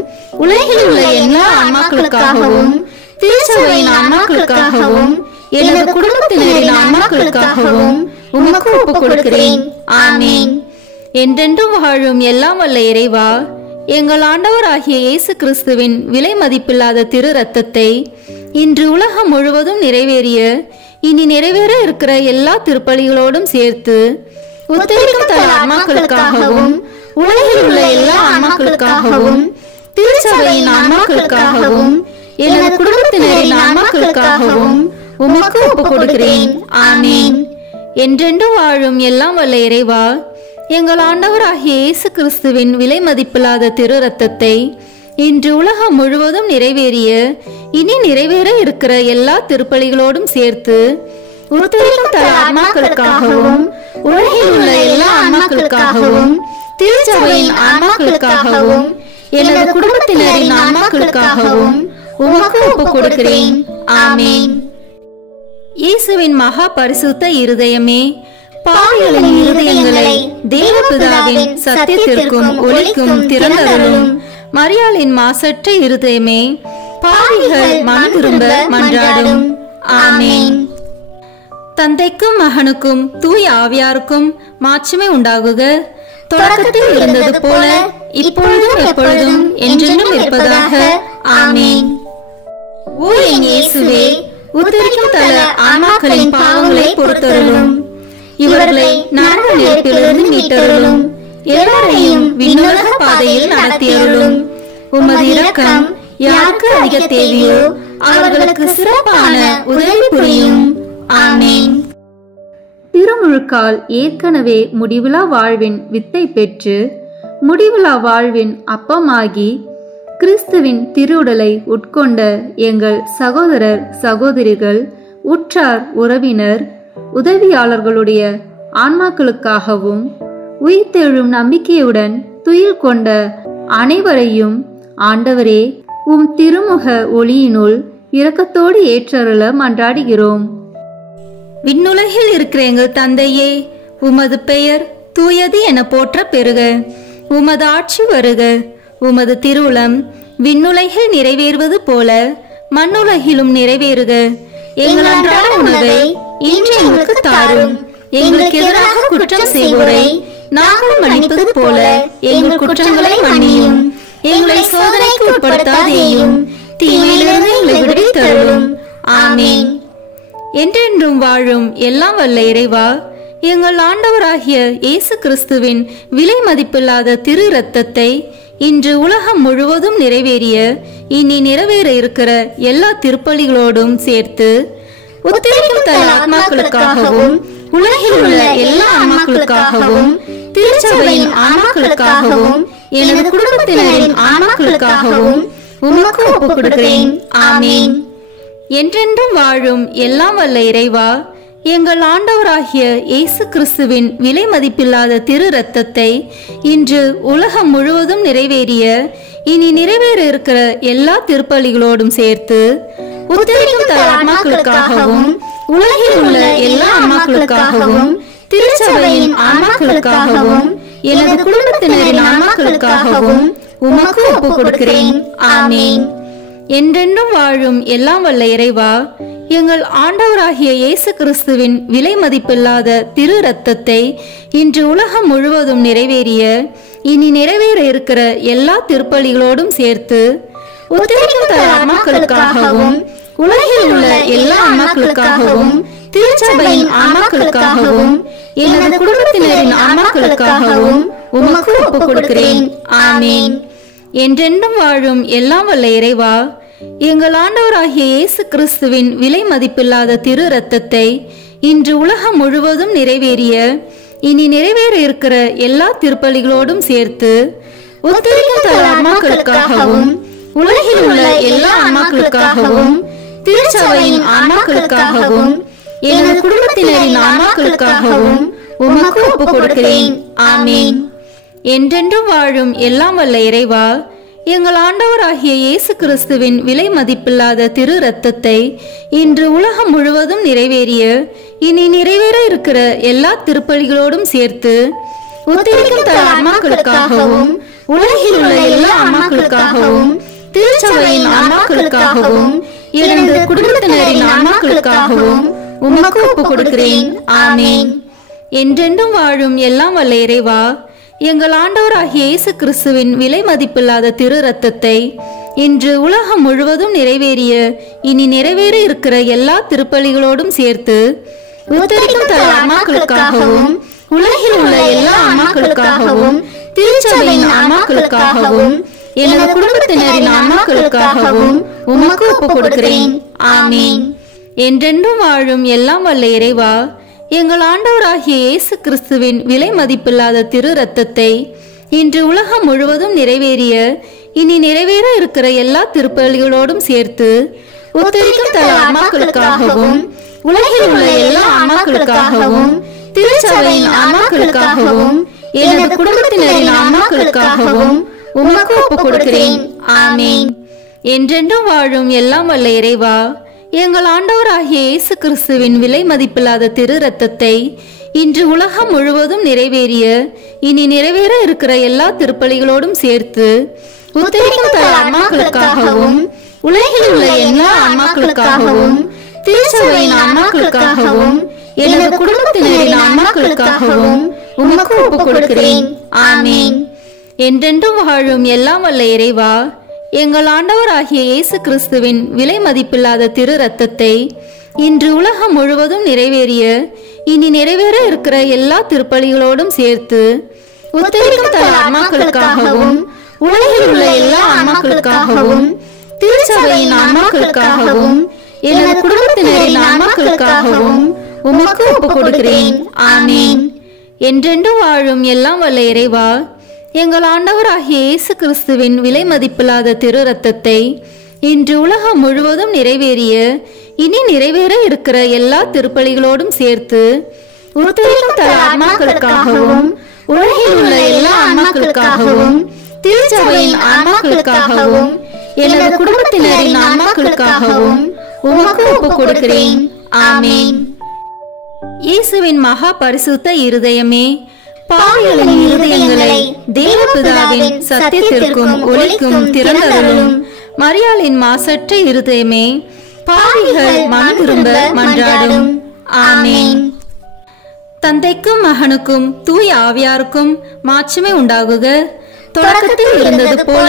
உலகில் உள்ள எல்லா ஆன்மாக்களுக்காகவும் திருச்சபையின் ஆன்மாக்களுக்காகவும் எனது குடும்பத்தினரின் ஆன்மாக்களுக்காகவும் உமக்கு ஒப்புக் கொடுக்கிறேன். ஆமீன். என்றென்றும் வாழும் எல்லாம் வல்ல இறைவா, எங்கள் ஆண்டவராகிய இயேசு கிறிஸ்துவின் விலை மதிப்பில்லாத திரு இரத்தத்தை இன்று உலகம் முழுவதும் நிறைவேறிய இனி நிறைவேற இருக்கிற எல்லா திருப்பலிகளோடும் சேர்த்து உத்தரிக்கும் தல ஆன்மாக்களுக்காகவும் உலகில் உள்ள எல்லா ஆன்மாக்களுக்காகவும் திருச்சபையின் ஆன்மாக்களுக்காகவும் எனது குடும்பத்தினரின் ஆன்மாக்களுக்காகவும் உமக்கு ஒப்புக் கொடுக்கிறேன். ஆமீன். என்றென்றும் வாழும் எல்லாம் வல்ல இறைவா, எங்கள் ஆண்டவராகிய இயேசு கிறிஸ்துவின் விலை மதிப்பில்லாத திரு இரத்தத்தை இன்று உலகம் முழுவதும் நிறைவேறிய இனி நிறைவேற இருக்கிற எல்லா திருப்பலிகளோடும் சேர்த்து உத்தரிக்கும் தல ஆன்மாக்களுக்காகவும் உலகில் உள்ள எல்லா ஆன்மாக்களுக்காகவும் திருச்சபையின் ஆன்மாக்களுக்காகவும் எனது குடும்பத்தினரின் ஆன்மாக்களுக்காகவும் உமக்கு ஒப்புக் கொடுக்கிறேன். ஆமீன். இயேசுவின் மகா பரிசுத்த இருதயமே, பாவிகளின் இருதயங்களை தேவபிதாவின் சத்தியத்திற்கும் ஒளிக்கும் திறந்தருளும். மரியாளின் மாசற்ற இருதயமே, பாவிகள் மனம் திரும்ப மன்றாடும். ஆமீன். தந்தைக்கும் மகனுக்கும் தூய ஆவியாருக்கும் மாட்சிமை உண்டாகுக. தொடக்கத்தில் இருந்தது போல இப்பொழுதும் எப்பொழுதும் என்றென்றும் இருப்பதாக. ஆமீன். ஓ என் இயேசுவே, உத்தரிக்கும் தல ஆன்மாக்களின் பாவங்களை பொறுத்தருளும். இவர்களை நரக நெருப்பிலிருந்து மீட்டருளும். எல்லாரையும் விண்ணுலக பாதையில் நடத்தியருளும். உமது இரக்கம் யாருக்கு அதிக தேவையோ அவர்களுக்கு சிறப்பான உதவி புரியும். ஆமீன். திருமுழுக்கால் ஏற்கனவே முடிவிலா வாழ்வின் வித்தை பெற்று முடிவிலா வாழ்வின் அப்பமாகி கிறிஸ்துவின் திருவுடலை உட்கொண்ட எங்கள் சகோதரர் சகோதரிகள் உற்றார் உறவினர் உதவியாளர்களுடைய ஆன்மாக்களுக்காகவும் உயிர்த்தெழும் நம்பிக்கையுடன் துயில் கொண்ட அனைவரையும் ஆண்டவரே உம் திருமுக ஒளியினுள் இரக்கத்தோடு ஏற்றருள மன்றாடுகிறோம். விண்ணுலகில் இருக்கிற எங்கள் தந்தையே, உமது பெயர் தூயது என போற்ற பெறுக. உமது ஆட்சி வருக. உமது திருவுளம் விண்ணுலகில் நிறைவேறுவது போல மண்ணுலகிலும் நிறைவேறுக. எங்கள் அன்றாட உணவை இன்று எங்களுக்கு தாரும். எங்களுக்கு எதிராக குற்றம் செய்வோரை நாங்கள் மன்னிப்பது போல எங்கள் குற்றங்களை மன்னியும். எங்களை சோதனைக்கு உட்படுத்தாதேயும், தீமையிலிருந்து எங்களை விடுவித்தருளும். ஆமென். என்றென்றும் வாழும் எல்லாம் வல்ல இறைவா, எங்கள் ஆண்டவராகிய இயேசு கிறிஸ்துவின் விலை மதிப்பில்லாத திரு இரத்தத்தை இன்று உலகம் முழுவதும் நிறைவேறிய இனி நிறைவேற இருக்கிற எல்லா திருப்பலிகளோடும் சேர்த்து உத்தரிக்கும் தன் ஆத்மாக்களுக்காகவும் உலகில் உள்ள எல்லா ஆன்மாக்களுக்காகவும் திருச்சபையின் ஆன்மாக்களுக்காகவும் எனது குடும்பத்தினரின் ஆன்மாக்களுக்காகவும் உமக்கு ஒப்புக் கொடுக்கிறேன். ஆமென். என்றென்றும் வாழும் எல்லாம் வல்ல இறைவா, எங்கள் ஆண்டவராகிய இயேசு கிறிஸ்துவின் விலை மதிப்பில்லாத திரு இரத்தத்தை இன்று உலகம் முழுவதும் நிறைவேறிய இனி நிறைவேற இருக்கிற எல்லா திருப்பலிகளோடும் சேர்த்து உத்தரிக்கும் தன் ஆன்மாக்களுக்காகவும் உலகில் உள்ள எல்லா ஆன்மாக்களுக்காகவும் திருச்சபையின் ஆன்மாக்களுக்காகவும் எனது குடும்பத்தினரின் ஆன்மாக்களுக்காகவும் உமக்கு ஒப்புக் கொடுக்கிறேன். ஆமென். என்றென்றும் வாழும் எல்லாம் வல்ல இறைவா, எங்கள் ஆண்டவராகிய இயேசு கிறிஸ்துவின் விலை மதிப்பில்லாத திரு இரத்தத்தை இன்று உலகம் முழுவதும் நிறைவேறிய இனி நிறைவேற இருக்கிற எல்லா திருப்பலிகளோடும் சேர்த்து உத்தரிக்கும் தன் ஆன்மாக்களுக்காகவும் உலகில் உள்ள எல்லா ஆன்மாக்களுக்காகவும் திருச்சபையின் ஆன்மாக்களுக்காகவும் எனது குடும்பத்தினரின் ஆன்மாக்களுக்காகவும் உமக்கு ஒப்புக் கொடுக்கிறேன். ஆமென். என்றென்றும் வாழும் எல்லாம் வல்ல இறைவா, எங்கள் ஆண்டவராகிய இயேசு கிறிஸ்துவின் விலை மதிப்பில்லாத திரு இரத்தத்தை இன்று உலகம் முழுவதும் நிறைவேறிய இனி நிறைவேற இருக்கிற எல்லா திருப்பலிகளோடும் சேர்த்து உத்தரிக்கும் தன் ஆன்மாக்களுக்காகவும் உலகில் உள்ள எல்லா ஆன்மாக்களுக்காகவும் திருச்சபையின் ஆன்மாக்களுக்காகவும் எனது குடும்பத்தினரின் ஆன்மாக்களுக்காகவும் உமக்கு ஒப்புக் கொடுக்கிறேன். ஆமென். என்றென்றும் வாழும் எல்லாம் வல்ல இறைவா, எங்கள் ஆண்டவராகிய இயேசு கிறிஸ்துவின் விலை மதிப்பில்லாத திரு இரத்தத்தை இன்று உலகம் முழுவதும் நிறைவேறிய இனி நிறைவேற இருக்கிற எல்லா திருப்பலிகளோடும் சேர்த்து உத்தரிக்கும் தன் ஆன்மாக்களுக்காகவும் உலகில் உள்ள எல்லா ஆன்மாக்களுக்காகவும் திருச்சபையின் ஆன்மாக்களுக்காகவும் எனது குடும்பத்தினரின் ஆன்மாக்களுக்காகவும் உமக்கு ஒப்புக் கொடுக்கிறேன். ஆமென். என்றென்றும் வாழும் எல்லாம் வல்ல இறைவா, எங்கள் ஆண்டவராகிய இயேசு கிறிஸ்துவின் விலை மதிப்பில்லாத திரு இரத்தத்தை இன்று உலகம் முழுவதும் நிறைவேறிய இனி நிறைவேற இருக்கிற எல்லா திருப்பலிகளோடும் சேர்த்து உத்தரிக்கும் தன் ஆன்மாக்களுக்காகவும் உலகில் உள்ள எல்லா ஆன்மாக்களுக்காகவும் திருச்சபையின் ஆன்மாக்களுக்காகவும் எனது குடும்பத்தினரின் ஆன்மாக்களுக்காகவும் உமக்கு ஒப்புக் கொடுக்கிறேன். ஆமென். என்றென்றும் வாழும் எல்லாம் வல்ல இறைவா, எங்கள் ஆண்டவராகிய இயேசு கிறிஸ்துவின் விலை மதிப்பில்லாத திரு இரத்தத்தை இன்று உலகம் முழுவதும் நிறைவேறிய இனி நிறைவேற இருக்கிற எல்லா திருப்பலிகளோடும் சேர்த்து உத்தரிக்கும் தன் ஆன்மாக்களுக்காகவும் உலகில் உள்ள எல்லா ஆன்மாக்களுக்காகவும் திருச்சபையின் ஆன்மாக்களுக்காகவும் எனது குடும்பத்தினரின் ஆன்மாக்களுக்காகவும் உமக்கு ஒப்புக் கொடுக்கிறேன். ஆமென். என்றென்றும் வாழும் எல்லாம் வல்ல இறைவா, எங்கள் ஆண்டவராகிய இயேசு கிறிஸ்துவின் விலை மதிப்பில்லாத திரு இரத்தத்தை இன்று உலகம் முழுவதும் நிறைவேறிய இனி நிறைவேற இருக்கிற எல்லா திருப்பலிகளோடும் சேர்த்து உத்தரிக்கும் தன் ஆன்மாக்களுக்காகவும் உலகில் உள்ள எல்லா ஆன்மாக்களுக்காகவும் திருச்சபையின் ஆன்மாக்களுக்காகவும் எனது குடும்பத்தினரின் ஆன்மாக்களுக்காகவும் உமக்கு ஒப்புக் கொடுக்கிறேன். ஆமென். என்றென்றும் வாழும் எல்லாம் வல்ல இறைவா, எங்கள் ஆண்டவராகிய இயேசு கிறிஸ்துவின் விலை மதிப்பில்லாத திரு இரத்தத்தை இன்று உலகம் முழுவதும் நிறைவேறிய இனி நிறைவேற இருக்கிற எல்லா திருப்பலிகளோடும் சேர்த்து உத்தரிக்கும் தன் ஆன்மாக்களுக்காகவும் உலகில் உள்ள எல்லா ஆன்மாக்களுக்காகவும் திருச்சபையின் ஆன்மாக்களுக்காகவும் எனது குடும்பத்தினரின் ஆன்மாக்களுக்காகவும் உமக்கு ஒப்புக் கொடுக்கிறேன். ஆமென். என்றென்றும் வாழும் எல்லாம் வல்ல இறைவா, எங்கள் ஆண்டவராகிய இயேசு கிறிஸ்துவின் விலை மதிப்பில்லாத திரு இரத்தத்தை இன்று உலகம் முழுவதும் நிறைவேறிய இனி நிறைவேற இருக்கிற எல்லா திருப்பலிகளோடும் சேர்த்து உத்தரிக்கும் தல ஆன்மாக்களுக்காகவும் உலகில் உள்ள எல்லா ஆன்மாக்களுக்காகவும் திருச்சபையின் ஆன்மாக்களுக்காகவும் எனது குடும்பத்தினரின் ஆன்மாக்களுக்காகவும் உமக்கு ஒப்புக் கொடுக்கிறேன். ஆமேன். இயேசுவின் மகா பரிசுத்த இருதயமே, பாவிகளின் இருதயங்களை தேவபிதாவின் சத்தியத்திற்கும் ஒளிக்கும் திறந்தருளும். மரியாளின் மாசற்ற இருதயமே, பாவிகள் மனம் திரும்ப மன்றாடும். ஆமேன். தந்தைக்கும் மகனுக்கும் தூய ஆவியாருக்கும் மாட்சிமை உண்டாகுக. தொடக்கத்தில் இருந்தது போல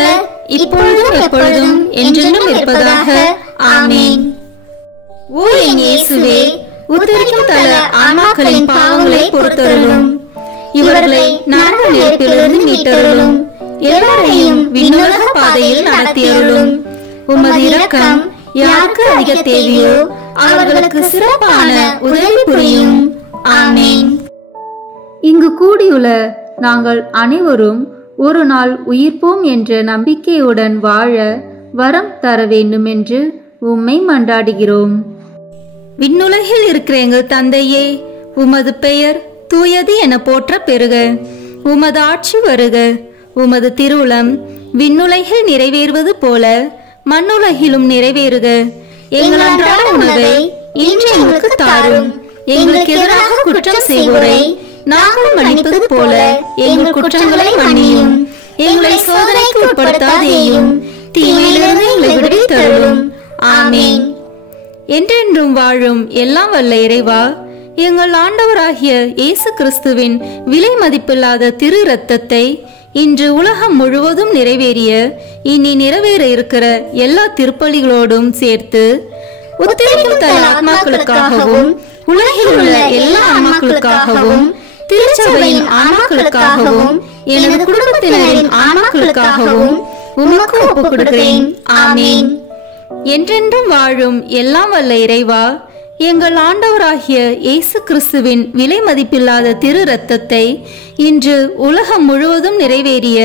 இப்பொழுதும் எப்பொழுதும் என்றென்றும் இருப்பதாக. ஆமேன். ஓ என் இயேசுவே, உத்தரிக்கும் தல ஆன்மாக்களின் பாவங்களை பொறுத்தருளும். இவர்களை நரக நெருப்பிலிருந்து மீட்டருளும். எல்லாரையும் விண்ணுலக பாதையில் நடத்தியருளும். உமது இரக்கம் யாருக்கு அதிக தேவையோ அவர்களுக்கு சிறப்பான உதவி புரியும். ஆமேன். இங்கு கூடியுள்ள நாங்கள் அனைவரும் ஒரு நாள் உயிர்ப்போம் என்ற நம்பிக்கையுடன் வாழ வரம் தர வேண்டும் என்று உம்மை மன்றாடுகிறோம். விண்ணுலகில் இருக்கிற எங்கள் தந்தையே, உமது பெயர் தூயது என போற்ற பெறுக. உமது ஆட்சி வருக. உமது திருவுளம் விண்ணுலகில் நிறைவேறுவது போல மண்ணுலகிலும் நிறைவேறுக. எங்கள் அன்றாட உணவை இன்று எங்களுக்கு தாரும். எங்களுக்கு எதிராக குற்றம் செய்வோரை நாங்கள் மன்னிப்பது போல எங்கள் குற்றங்களை மன்னியும். எங்களை சோதனைக்கு உட்படுத்தாதேயும், தீமையிலிருந்து எங்களை விடுவித்தருளும். ஆமேன். என்றென்றும் வாழும் எல்லாம் வல்ல இறைவா, எங்கள் ஆண்டவராகிய இயேசு கிறிஸ்துவின் விலை மதிப்பில்லாத திரு இரத்தத்தை இன்று உலகம் முழுவதும் நிறைவேறிய இனி நிறைவேற இருக்கிற எல்லா திருப்பலிகளோடும் சேர்த்து உத்தரிக்கும் தல ஆத்மாக்களுக்காகவும் உலகில் உள்ள எல்லா ஆன்மாக்களுக்காகவும் திருச்சபையின் ஆன்மாக்களுக்காகவும் எனது குடும்பத்தினரின் ஆன்மாக்களுக்காகவும் உமக்கு ஒப்புக் கொடுக்கிறேன். ஆமேன். என்றென்றும் வாழும் எல்லாம் வல்ல இறைவா, எங்கள் ஆண்டவராகிய இயேசு கிறிஸ்துவின் விலை மதிப்பில்லாத திரு இரத்தத்தை இன்று உலகம் முழுவதும் நிறைவேறிய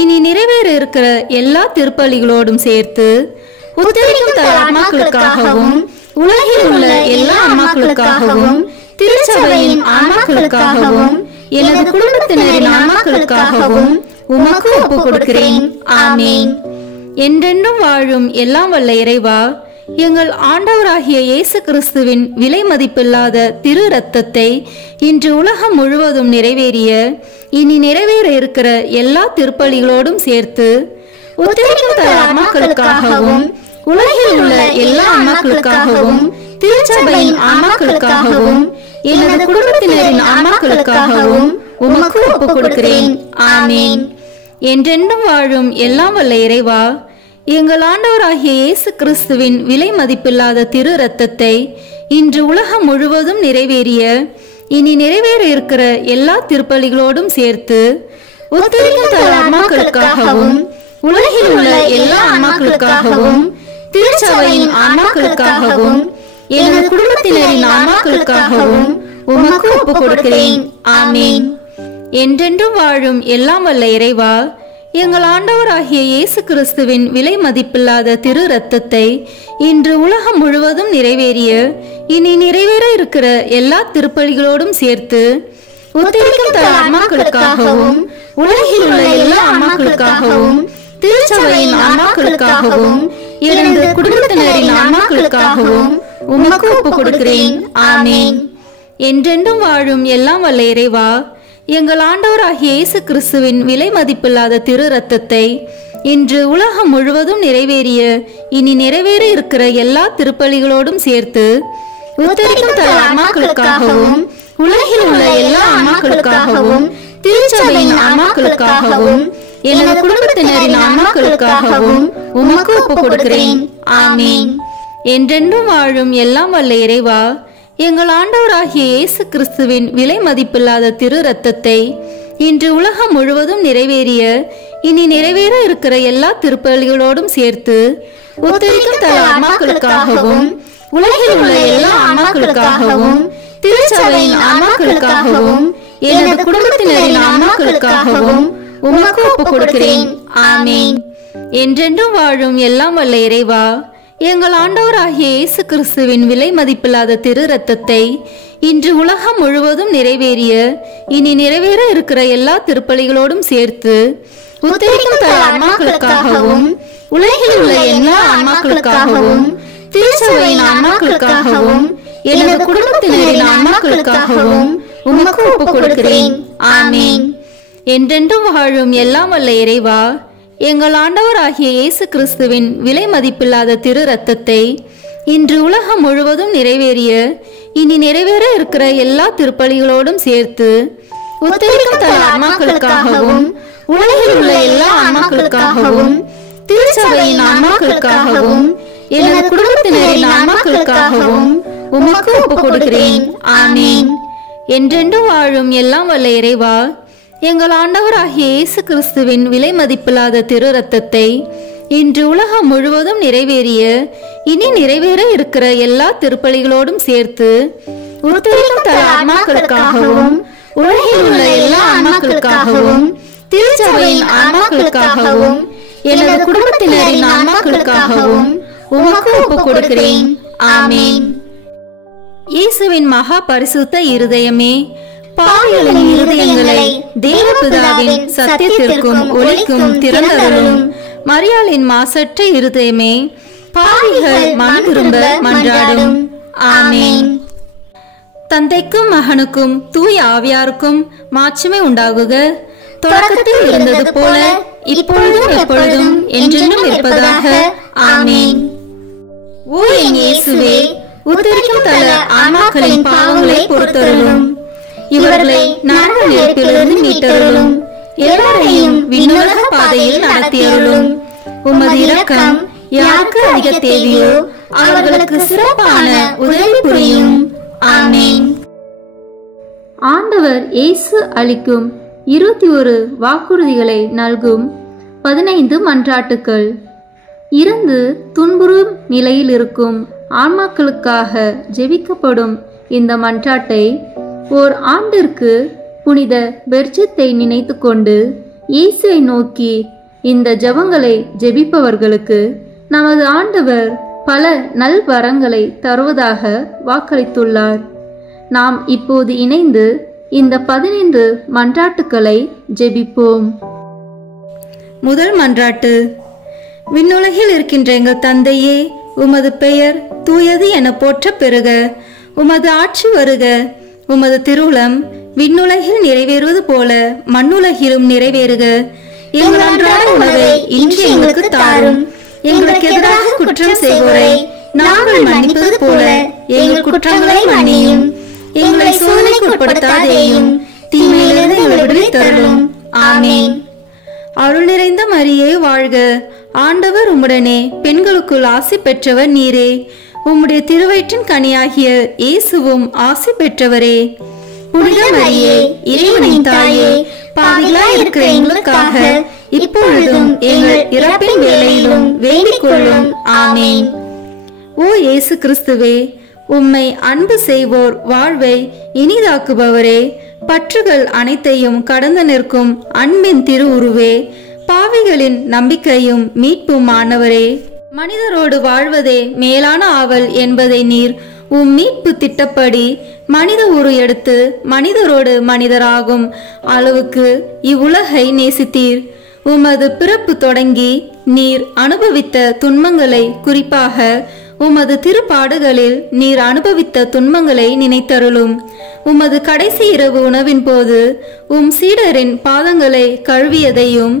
இனி நிறைவேற இருக்கிற எல்லா திருப்பலிகளோடும் சேர்த்து உத்தரிக்கும் தல ஆன்மாக்களுக்காகவும் உலகில் உள்ள எல்லா ஆன்மாக்களுக்காகவும் திருச்சபையின் ஆன்மாக்களுக்காகவும் எனது குடும்பத்தினரின் ஆன்மாக்களுக்காகவும் உமக்கு ஒப்புக் கொடுக்கிறேன். ஆமேன். என்றென்றும் வாழும் எல்லாம் வல்ல இறைவா, எங்கள் ஆண்டவராகிய இயேசு கிறிஸ்துவின் விலை மதிப்பில்லாத திரு இரத்தத்தை இன்று உலகம் முழுவதும் நிறைவேறிய இனி நிறைவேற இருக்கிற எல்லா திருப்பலிகளோடும் சேர்த்து உத்தரிக்கும் தல ஆன்மாக்களுக்காகவும் உலகில் உள்ள எல்லா ஆன்மாக்களுக்காகவும் திருச்சபையின் ஆன்மாக்களுக்காகவும் எனது குடும்பத்தினரின் ஆன்மாக்களுக்காகவும் உமக்கு ஒப்புக் கொடுக்கிறேன். ஆமேன். என்றென்றும் வாழும் எல்லாம் வல்ல இறைவா, எங்கள் ஆண்டவராகிய இயேசு கிறிஸ்துவின் விலை மதிப்பில்லாத திரு இரத்தத்தை இன்று உலகம் முழுவதும் நிறைவேறிய இனி நிறைவேற இருக்கிற எல்லா திருப்பலிகளோடும் சேர்த்து உத்தரிக்கும் தல ஆன்மாக்களுக்காகவும் உலகில் உள்ள எல்லா ஆன்மாக்களுக்காகவும் திருச்சபையின் ஆன்மாக்களுக்காகவும் எனது குடும்பத்தினரின் ஆன்மாக்களுக்காகவும் உமக்கு ஒப்புக் கொடுக்கிறேன். ஆமேன். என்றென்றும் வாழும் எல்லாம் வல்ல இறைவா, எங்கள் ஆண்டவராகிய இயேசு கிறிஸ்துவின் விலை மதிப்பில்லாத திரு இரத்தத்தை இன்று உலகம் முழுவதும் நிறைவேறிய இனி நிறைவேற இருக்கிற எல்லா திருப்பலிகளோடும் சேர்த்து உத்தரிக்கும் தல ஆன்மாக்களுக்காகவும் உலகில் உள்ள எல்லா ஆன்மாக்களுக்காகவும் திருச்சபையின் ஆன்மாக்களுக்காகவும் எனது குடும்பத்தினரின் ஆன்மாக்களுக்காகவும் உமக்கு ஒப்புக் கொடுக்கிறேன். ஆமேன். என்றென்றும் வாழும் எல்லாம் வல்ல இறைவா, எங்கள் ஆண்டவராகிய இயேசு கிறிஸ்துவின் விலை மதிப்பில்லாத திரு இரத்தத்தை இன்று உலகம் முழுவதும் நிறைவேறிய இனி நிறைவேற இருக்கிற எல்லா திருப்பலிகளோடும் சேர்த்து உத்தரிக்கும் தல ஆன்மாக்களுக்காகவும் உலகில் உள்ள எல்லா ஆன்மாக்களுக்காகவும் திருச்சபையின் ஆன்மாக்களுக்காகவும் எனது குடும்பத்தினரின் ஆன்மாக்களுக்காகவும் உமக்கு ஒப்புக் கொடுக்கிறேன். ஆமேன். என்றென்றும் வாழும் எல்லாம் வல்ல இறைவா, எங்கள் ஆண்டவராகிய இயேசு கிறிஸ்துவின் விலை மதிப்பில்லாத திரு இரத்தத்தை இன்று உலகம் முழுவதும் நிறைவேறிய இனி நிறைவேற இருக்கிற எல்லா திருப்பலிகளோடும் சேர்த்து உத்தரிக்கும் தல ஆன்மாக்களுக்காகவும் உலகில் உள்ள எல்லா ஆன்மாக்களுக்காகவும் திருச்சபையின் ஆன்மாக்களுக்காகவும் எனது குடும்பத்தினரின் ஆன்மாக்களுக்காகவும் உமக்கு ஒப்புக் கொடுக்கிறேன். ஆமேன். என்றென்றும் வாழும் எல்லாம் வல்ல இறைவா, எங்கள் ஆண்டவராகிய இயேசு கிறிஸ்துவின் விலை மதிப்பில்லாத திரு இரத்தத்தை இன்று உலகம் முழுவதும் நிறைவேறிய இனி நிறைவேற இருக்கிற எல்லா திருப்பலிகளோடும் சேர்த்து உத்தரிக்கும் தர ஆன்மாக்களுக்காகவும் உலகில் உள்ள எல்லா ஆன்மாக்களுக்காகவும் திருச்சபையின் ஆன்மாக்களுக்காகவும் எனது குடும்பத்தினரின் ஆன்மாக்களுக்காகவும் உமக்கு ஒப்புக் கொடுக்கிறேன். ஆமீன். என்றென்றும் வாழும் எல்லாம் வல்ல இறைவா, எங்கள் ஆண்டவராகிய இயேசு கிறிஸ்துவின் விலை மதிப்பில்லாத திரு இரத்தத்தை இன்று உலகம் முழுவதும் நிறைவேறிய இனி நிறைவேற இருக்கிற எல்லா திருப்பலிகளோடும் சேர்த்து உத்தரிக்கும் தர ஆன்மாக்களுக்காகவும் உலகில் உள்ள எல்லா ஆன்மாக்களுக்காகவும் திருச்சபையின் ஆன்மாக்களுக்காகவும் எனது குடும்பத்தினரின் ஆன்மாக்களுக்காகவும் உமக்கு ஒப்புக் கொடுக்கிறேன். ஆமீன். என்றென்றும் வாழும் எல்லாம் வல்ல இறைவா, எங்கள் ஆண்டவராகிய இயேசு கிறிஸ்துவின் விலை மதிப்பில்லாத திரு இரத்தத்தை இன்று உலகம் முழுவதும் நிறைவேறிய இனி நிறைவேற இருக்கிற எல்லா திருப்பலிகளோடும் சேர்த்து உத்தரிக்கும் தர ஆன்மாக்களுக்காகவும் உலகில் உள்ள எல்லா ஆன்மாக்களுக்காகவும் திருச்சபையின் ஆன்மாக்களுக்காகவும் எனது குடும்பத்தினரின் ஆன்மாக்களுக்காகவும் உமக்கு ஒப்புக் கொடுக்கிறேன். ஆமீன். இயேசுவின் மகா பரிசுத்த இருதயமே, பாவிகளின் இருதயங்களை தேவபிதாவின் சத்தியத்திற்கும் ஒளிக்கும் திறந்தருளும். மரியாளின் மாசற்ற இருதயமே, பாவிகள் மனம் திரும்ப மன்றாடும். ஆமீன். தந்தைக்கும் மகனுக்கும் தூய ஆவியாருக்கும் மாட்சிமை உண்டாகுக. தொடக்கத்தில் இருந்தது போல இப்பொழுதும் எப்பொழுதும் என்றென்றும் இருப்பதாக. ஆமீன். ஓ என் இயேசுவே, உத்தரிக்கும் தல ஆன்மாக்களின் பாவங்களை பொறுத்தருளும். இவர்களை நரக நெருப்பிலிருந்து மீட்டருளும். எல்லாரையும் விண்ணுலக பாதையில் நடத்தியருளும். உமது இரக்கம் யாருக்கு அதிக தேவையோ அவர்களுக்கு சிறப்பான உதவி புரியும். ஆமீன். ஆண்டவர் இயேசு அளிக்கும் 21 வாக்குறுதிகளை நல்கும் 15 மன்றாட்டுக்கள். இறந்து துன்புறும் நிலையில் இருக்கும் ஆன்மாக்களுக்காக ஜெபிக்கப்படும் இந்த மன்றாட்டை ஓர் ஆண்டிற்கு புனித பெர்ஜத்தை நினைத்து கொண்டு இயேசுவை நோக்கி இந்த ஜெபங்களை ஜெபிப்பவர்களுக்கு நமது ஆண்டவர் பல நல்வரங்களை தருவதாக வாக்களித்துள்ளார். நாம் இப்போது இணைந்து இந்த 15 மன்றாட்டுக்களை ஜெபிப்போம். முதல் மன்றாட்டு. விண்ணுலகில் இருக்கின்ற எங்கள் தந்தையே, உமது பெயர் தூயது என போற்ற பெறுக. உமது ஆட்சி வருக. உமது திருவுளம் விண்ணுலகில் நிறைவேறுவது போல மண்ணுலகிலும் நிறைவேறுக. எங்கள் அன்றாட உணவை இன்று எங்களுக்கு தாரும். எங்களுக்கு எதிராக குற்றம் செய்வோரை நாங்கள் மன்னிப்பது போல எங்கள் குற்றங்களை மன்னியும். எங்களை சோதனைக்கு உட்படுத்தாதேயும், தீமையிலிருந்து எங்களை விடுவித்தருளும். ஆமீன். அருள் நிறைந்த மரியே வாழ்க. ஆண்டவர் உம்முடனே, பெண்களுக்குள் ஆசி பெற்றவர் நீரே. உம்முடைய திருவயிற்றின் கனியாகிய இயேசுவும் ஆசி பெற்றவரே. புனித மரியே, இறைவனின் தாயே, பாவிகளாய் இருக்கிற எங்களுக்காக இப்பொழுதும் எங்கள் இறப்பின் வேளையிலும் வேண்டிக் கொள்ளும். ஆமீன். ஓ இயேசு கிறிஸ்துவே, உம்மை அன்பு செய்வோர் வாழ்வை இனிதாக்குபவரே, பற்றுகள் அனைத்தையும் கடந்து நிற்கும் அன்பின் திருவுருவே, பாவிகளின் நம்பிக்கையும் மீட்பும் ஆனவரே, மனிதரோடு வாழ்வதே மேலான ஆவல் என்பதை நீர் உம் மீட்பு திட்டப்படி மனித உரு எடுத்து மனிதரோடு மனிதராகும் அளவுக்கு இவ்வுலகை நேசித்தீர். உமது பிறப்பு தொடங்கி நீர் அனுபவித்த துன்பங்களை, குறிப்பாக உமது திருப்பாடுகளில் நீர் அனுபவித்த துன்பங்களை நினைத்தருளும். உமது கடைசி இரவு உணவின் போது உம் சீடரின் பாதங்களை கழுவியதையும்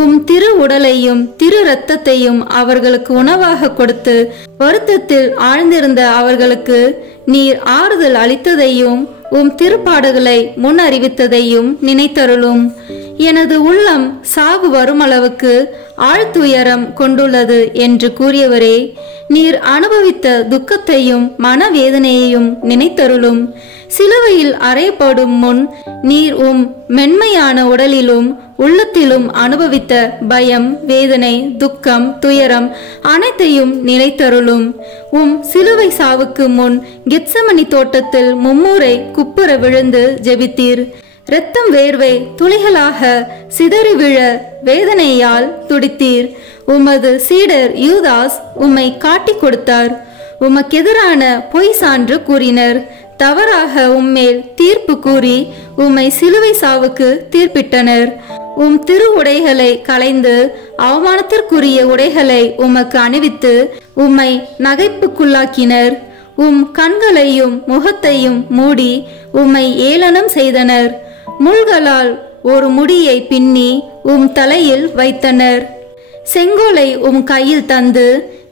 உம் திரு உடலையும் திரு இரத்தத்தையும் அவர்களுக்கு உணவாக கொடுத்து வருத்தத்தில் ஆழ்ந்திருந்த அவர்களுக்கு நீர் ஆறுதல் அளித்ததையும் உம் திருப்பாடுகளை முன் அறிவித்ததையும் நினைத்தருளும். எனது உள்ளம் சாவு வருமளவுக்கு ஆழ்துயரம் கொண்டுள்ளது என்று கூறியவரே, நீர் அனுபவித்த துக்கத்தையும் மனவேதனையையும் நினைத்தருளும். சிலுவையில் அறையப்படும் முன் நீர் உம் மென்மையான உடலிலும் உள்ளத்திலும் அனுபவித்த பயம், வேதனை, துக்கம், துயரம் அனைத்தையும் நினைத்தருளும். உம் சிலுவை சாவுக்கு முன் கெத்சமனி தோட்டத்தில் மும்முறை குப்புற விழுந்து ஜெபித்தீர். இரத்தம் வேர்வை துளிகளாக சிதறி விழ வேதனையால் துடித்தீர். உமது சீடர் யூதாஸ் உம்மை காட்டிக் கொடுத்தார். உமக்கெதிரான பொய் சான்று கூறினர். தவறாக உம்மேல் தீர்ப்பு கூறி உம்மை சிலுவை சாவுக்கு தீர்ப்பிட்டனர். உம் திரு உடைகளை களைந்து அவமானத்திற்குரிய உடைகளை உமக்கு அணிவித்து உம்மை நகைப்புக்குள்ளாக்கினர். உம் கண்களையும் முகத்தையும் மூடி உம்மை ஏளனம் செய்தனர். முள்களால் ஒரு முடியை பின்னி உம் தலையில் வைத்தனர். செங்கோலை உம் கையில் தந்து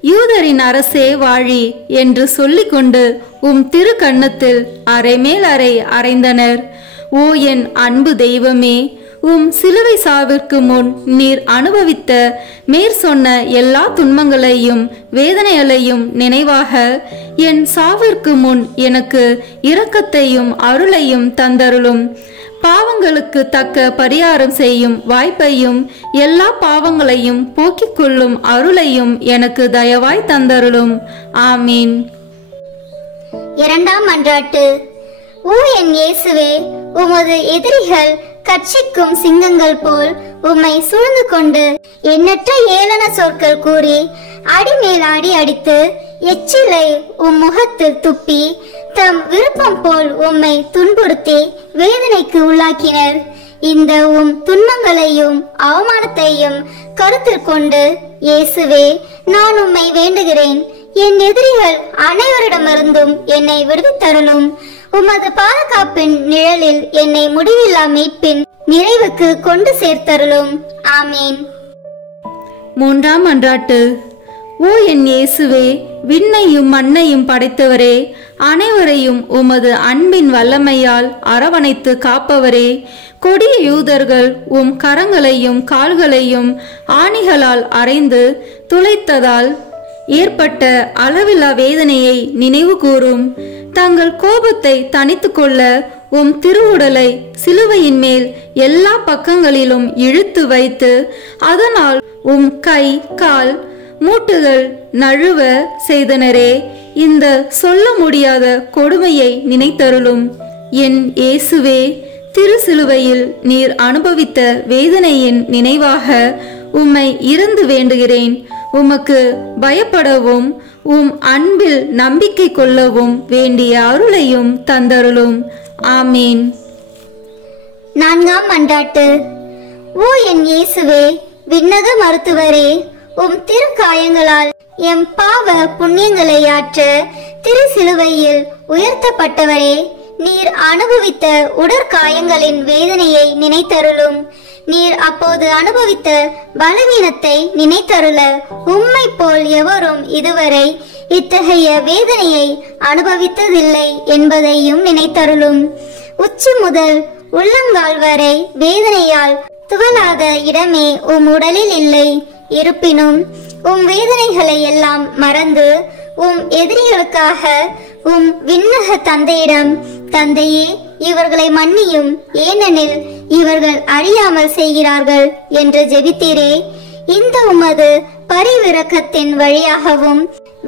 யூதரின் அரசே வாழி என்று சொல்லிக்கொண்டு உம் திரு கன்னத்தில் அரைமேல் அரை அறைந்தனர். ஓ என் அன்பு தெய்வமே, உம் சிலுவை சாவிற்கு முன் நீர் அனுபவித்த மேற் சொன்ன எல்லா துன்பங்களையும் வேதனைகளையும் நினைவாக என் சாவிற்கு முன் எனக்கு இரக்கத்தையும் அருளையும் தந்தருளும். பாவங்களுக்கு தக்க பரிகாரம் செய்யும் வாய்ப்பையும் எல்லா பாவங்களையும் போக்கிக் கொள்ளும் அருளையும் எனக்கு தயவாய் தந்தருளும். ஆமீன். இரண்டாம் மன்றாட்டு. ஓ என் இயேசுவே, உமது எதிரிகள் கட்சிக்கும் சிங்கங்கள் போல் உம்மை சூழ்ந்து கொண்டு எண்ணற்ற ஏளன சொற்கள் கூறி அடிமேல் அடி அடித்து எச்சிலை உம் முகத்தில் துப்பி தம் விருப்பம் போல் உம்மை துன்புறுத்தி வேதனைக்கு உள்ளாக்கினர். இந்த உம் துன்பங்களையும் அவமானத்தையும் கருத்தில் கொண்டு இயேசுவே, நான் உம்மை வேண்டுகிறேன். என் எதிரிகள் அனைவரிடமிருந்தும் என்னை விடுவித்தருளும். உமது பாதுகாப்பின் நிழலில் என்னை முடிவில்லா மீட்பின் நிறைவுக்கு கொண்டு சேர்த்தருளும். ஆமீன். மூன்றாம் மன்றாட்டு. ஓ என் இயேசுவே, விண்ணையும் மண்ணையும் படைத்தவரே, அனைவரையும் உமது அன்பின் வல்லமையால் அரவணைத்து காப்பவரே, கொடிய யூதர்கள் உம் கரங்களையும் கால்களையும் ஆணிகளால் அறைந்து துளைத்ததால் ஏற்பட்ட அளவில்லா வேதனையை நினைவு கூறும். தங்கள் கோபத்தை தணித்து கொள்ள உம் திருவுடலை சிலுவையின் மேல் எல்லா பக்கங்களிலும் இழுத்து வைத்து அதனால் உம் கை கால் மூட்டுகள் நழுவ செய்தனரே, இந்த சொல்ல முடியாத கொடுமையை நினைத்தருளும். என் இயேசுவே, திரு சிலுவையில் நீர் அனுபவித்த வேதனையின் நினைவாக உம்மை இருந்து வேண்டுகிறேன். உமக்கு பயப்படவும் உம் அன்பில் நம்பிக்கை கொள்ளவும் வேண்டிய அருளையும் தந்தருளும். ஆமீன். நான்காம் மன்றாட்டு. ஓ என் இயேசுவே, விண்ணக மருத்துவரே, உம் திரு காயங்களால் எம் பாவ புண்ணியங்களை ஆற்ற திரு சிலுவையில் உயர்த்தப்பட்டவரே, நீர் அனுபவித்த உடற்காயங்களின் வேதனையை நினைத்தருளும். நீர் அப்போது அனுபவித்த பலவீனத்தை நினைத்தருள உம்மை போல் எவரும் இதுவரை இத்தகைய வேதனையை அனுபவித்ததில்லை என்பதையும் நினைத்தருளும். உச்சி முதல் உள்ளங்கால் வரை வேதனையால் துவலாத இடமே உம் உடலில் இல்லை. இருப்பினும் உம் வேதனைகளை எல்லாம் மறந்து உம் எதிரிகளுக்காக உம் விண்ணக தந்தையிடம், தந்தையே, இவர்களை மன்னியும், ஏனெனில் இவர்கள் அறியாமல் செய்கிறார்கள் என்று ஜெபித்தீரே. இந்த உமது பரிவிரக்கத்தின் வழியாகவும்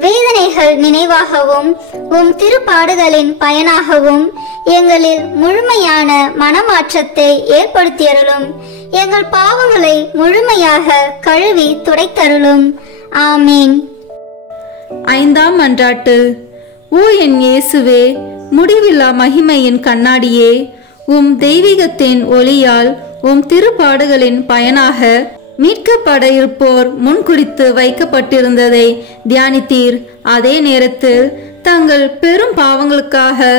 வேதனைகள் நினைவாகவும் உம் திருப்பாடுகளின் பயனாகவும் எங்களில் முழுமையான மனமாற்றத்தை ஏற்படுத்தியருளும். எங்கள் பாவங்களை முழுமையாக கழுவி துடைத்தருளும். ஆமீன். ஐந்தாம் மன்றாட்டு. ஓ என் இயேசுவே, முடிவில்லா மகிமையின் கண்ணாடியே, உம் தெய்வீகத்தின் ஒளியால் உம் திருப்பாடுகளின் பயனாக மீட்கப்பட இருப்போர் முன்குறித்து வைக்கப்பட்டிருந்ததை தியானித்தீர். அதே நேரத்தில் தங்கள் பெரும் பாவங்களுக்காக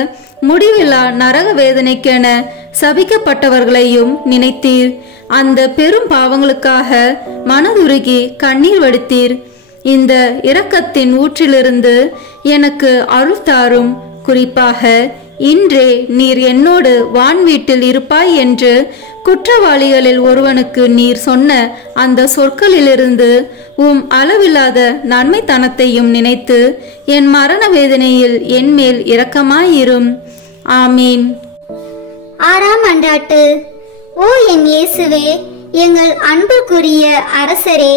முடிவில்லா நரக வேதனைக்கென சபிக்கப்பட்டவர்களையும் நினைத்தீர். அந்த பெரும் பாவங்களுக்காக மனதுருகி கண்ணீர் வடித்தீர். இந்த இரக்கத்தின் ஊற்றிலிருந்து எனக்கு அருள் தாரும். குறிப்பாக இன்றே நீர் என்னோடு வான் வீட்டில் இருப்பாய் என்று குற்றவாளிகளில் ஒருவனுக்கு நீர் சொன்ன அந்த சொற்களிலிருந்து உம் அளவில்லாத நன்மைத்தனத்தையும் நினைத்து என் மரண வேதனையில் என் மேல் இரக்கமாயிரும். ஆமீன். ஆறாம் மன்றாட்டு. ஓ என் இயேசுவே, எங்கள் அன்புக்குரிய அரசரே,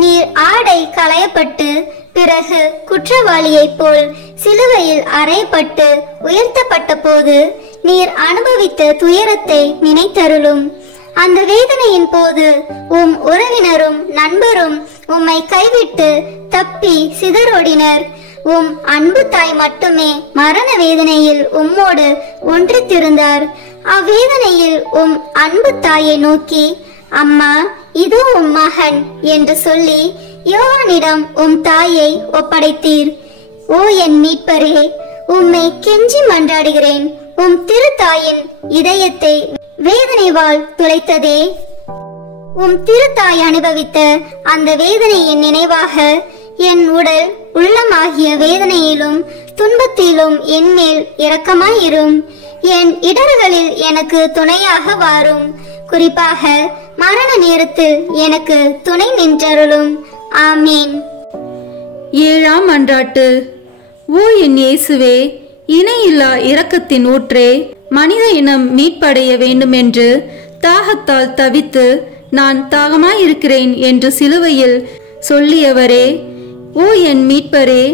நீர் ஆடை களையப்பட்டு பிறகு குற்றவாளியைப் போல் சிலுவையில் அறையப்பட்டு உயர்த்தப்பட்ட போது நீர் அனுபவித்த துயரத்தை நினைத்தருளும். அந்த வேதனையின் போது உம் உறவினரும் நண்பரும் உம்மை கைவிட்டு தப்பி சிதறோடினர். உம் அன்பு தாய் மட்டுமே மரண வேதனையில் உம்மோடு ஒன்றித்திருந்தார். அவ்வேதனையில் உம் அன்பு தாயை நோக்கி, அம்மா, இதோ உம் மகன் என்று சொல்லி யோவானிடம் உம் தாயை ஒப்படைத்தீர். ஓ என் மீட்பரே, உம்மை கெஞ்சி மன்றாடுகிறேன். உம் திருத்தாயின் இதயத்தை வேதனைவால் துளைத்ததே. உம் திருத்தாய் அனுபவித்த அந்த வேதனையின் நினைவாக என் உடல் உள்ளமாகிய வேதனையிலும் துன்பத்திலும் என்மேல் இரக்கமாயிரும். என் இடர்களில் எனக்கு துணையாக வாரும். குறிப்பாக மரண நேரத்தில் எனக்கு துணை நின்றருளும். ஆமீன். 7ஆம் மன்றாட்டு. ஓ என் இயேசுவே, இணையில்லா இரக்கத்தின் ஊற்றே, மனித இனம் மீட்படைய வேண்டுமென்று தாகத்தால் தவித்து நான் தாகமாயிருக்கிறேன் என்று சிலுவையில் சொல்லியவரே, ஓ என் மீட்பரே,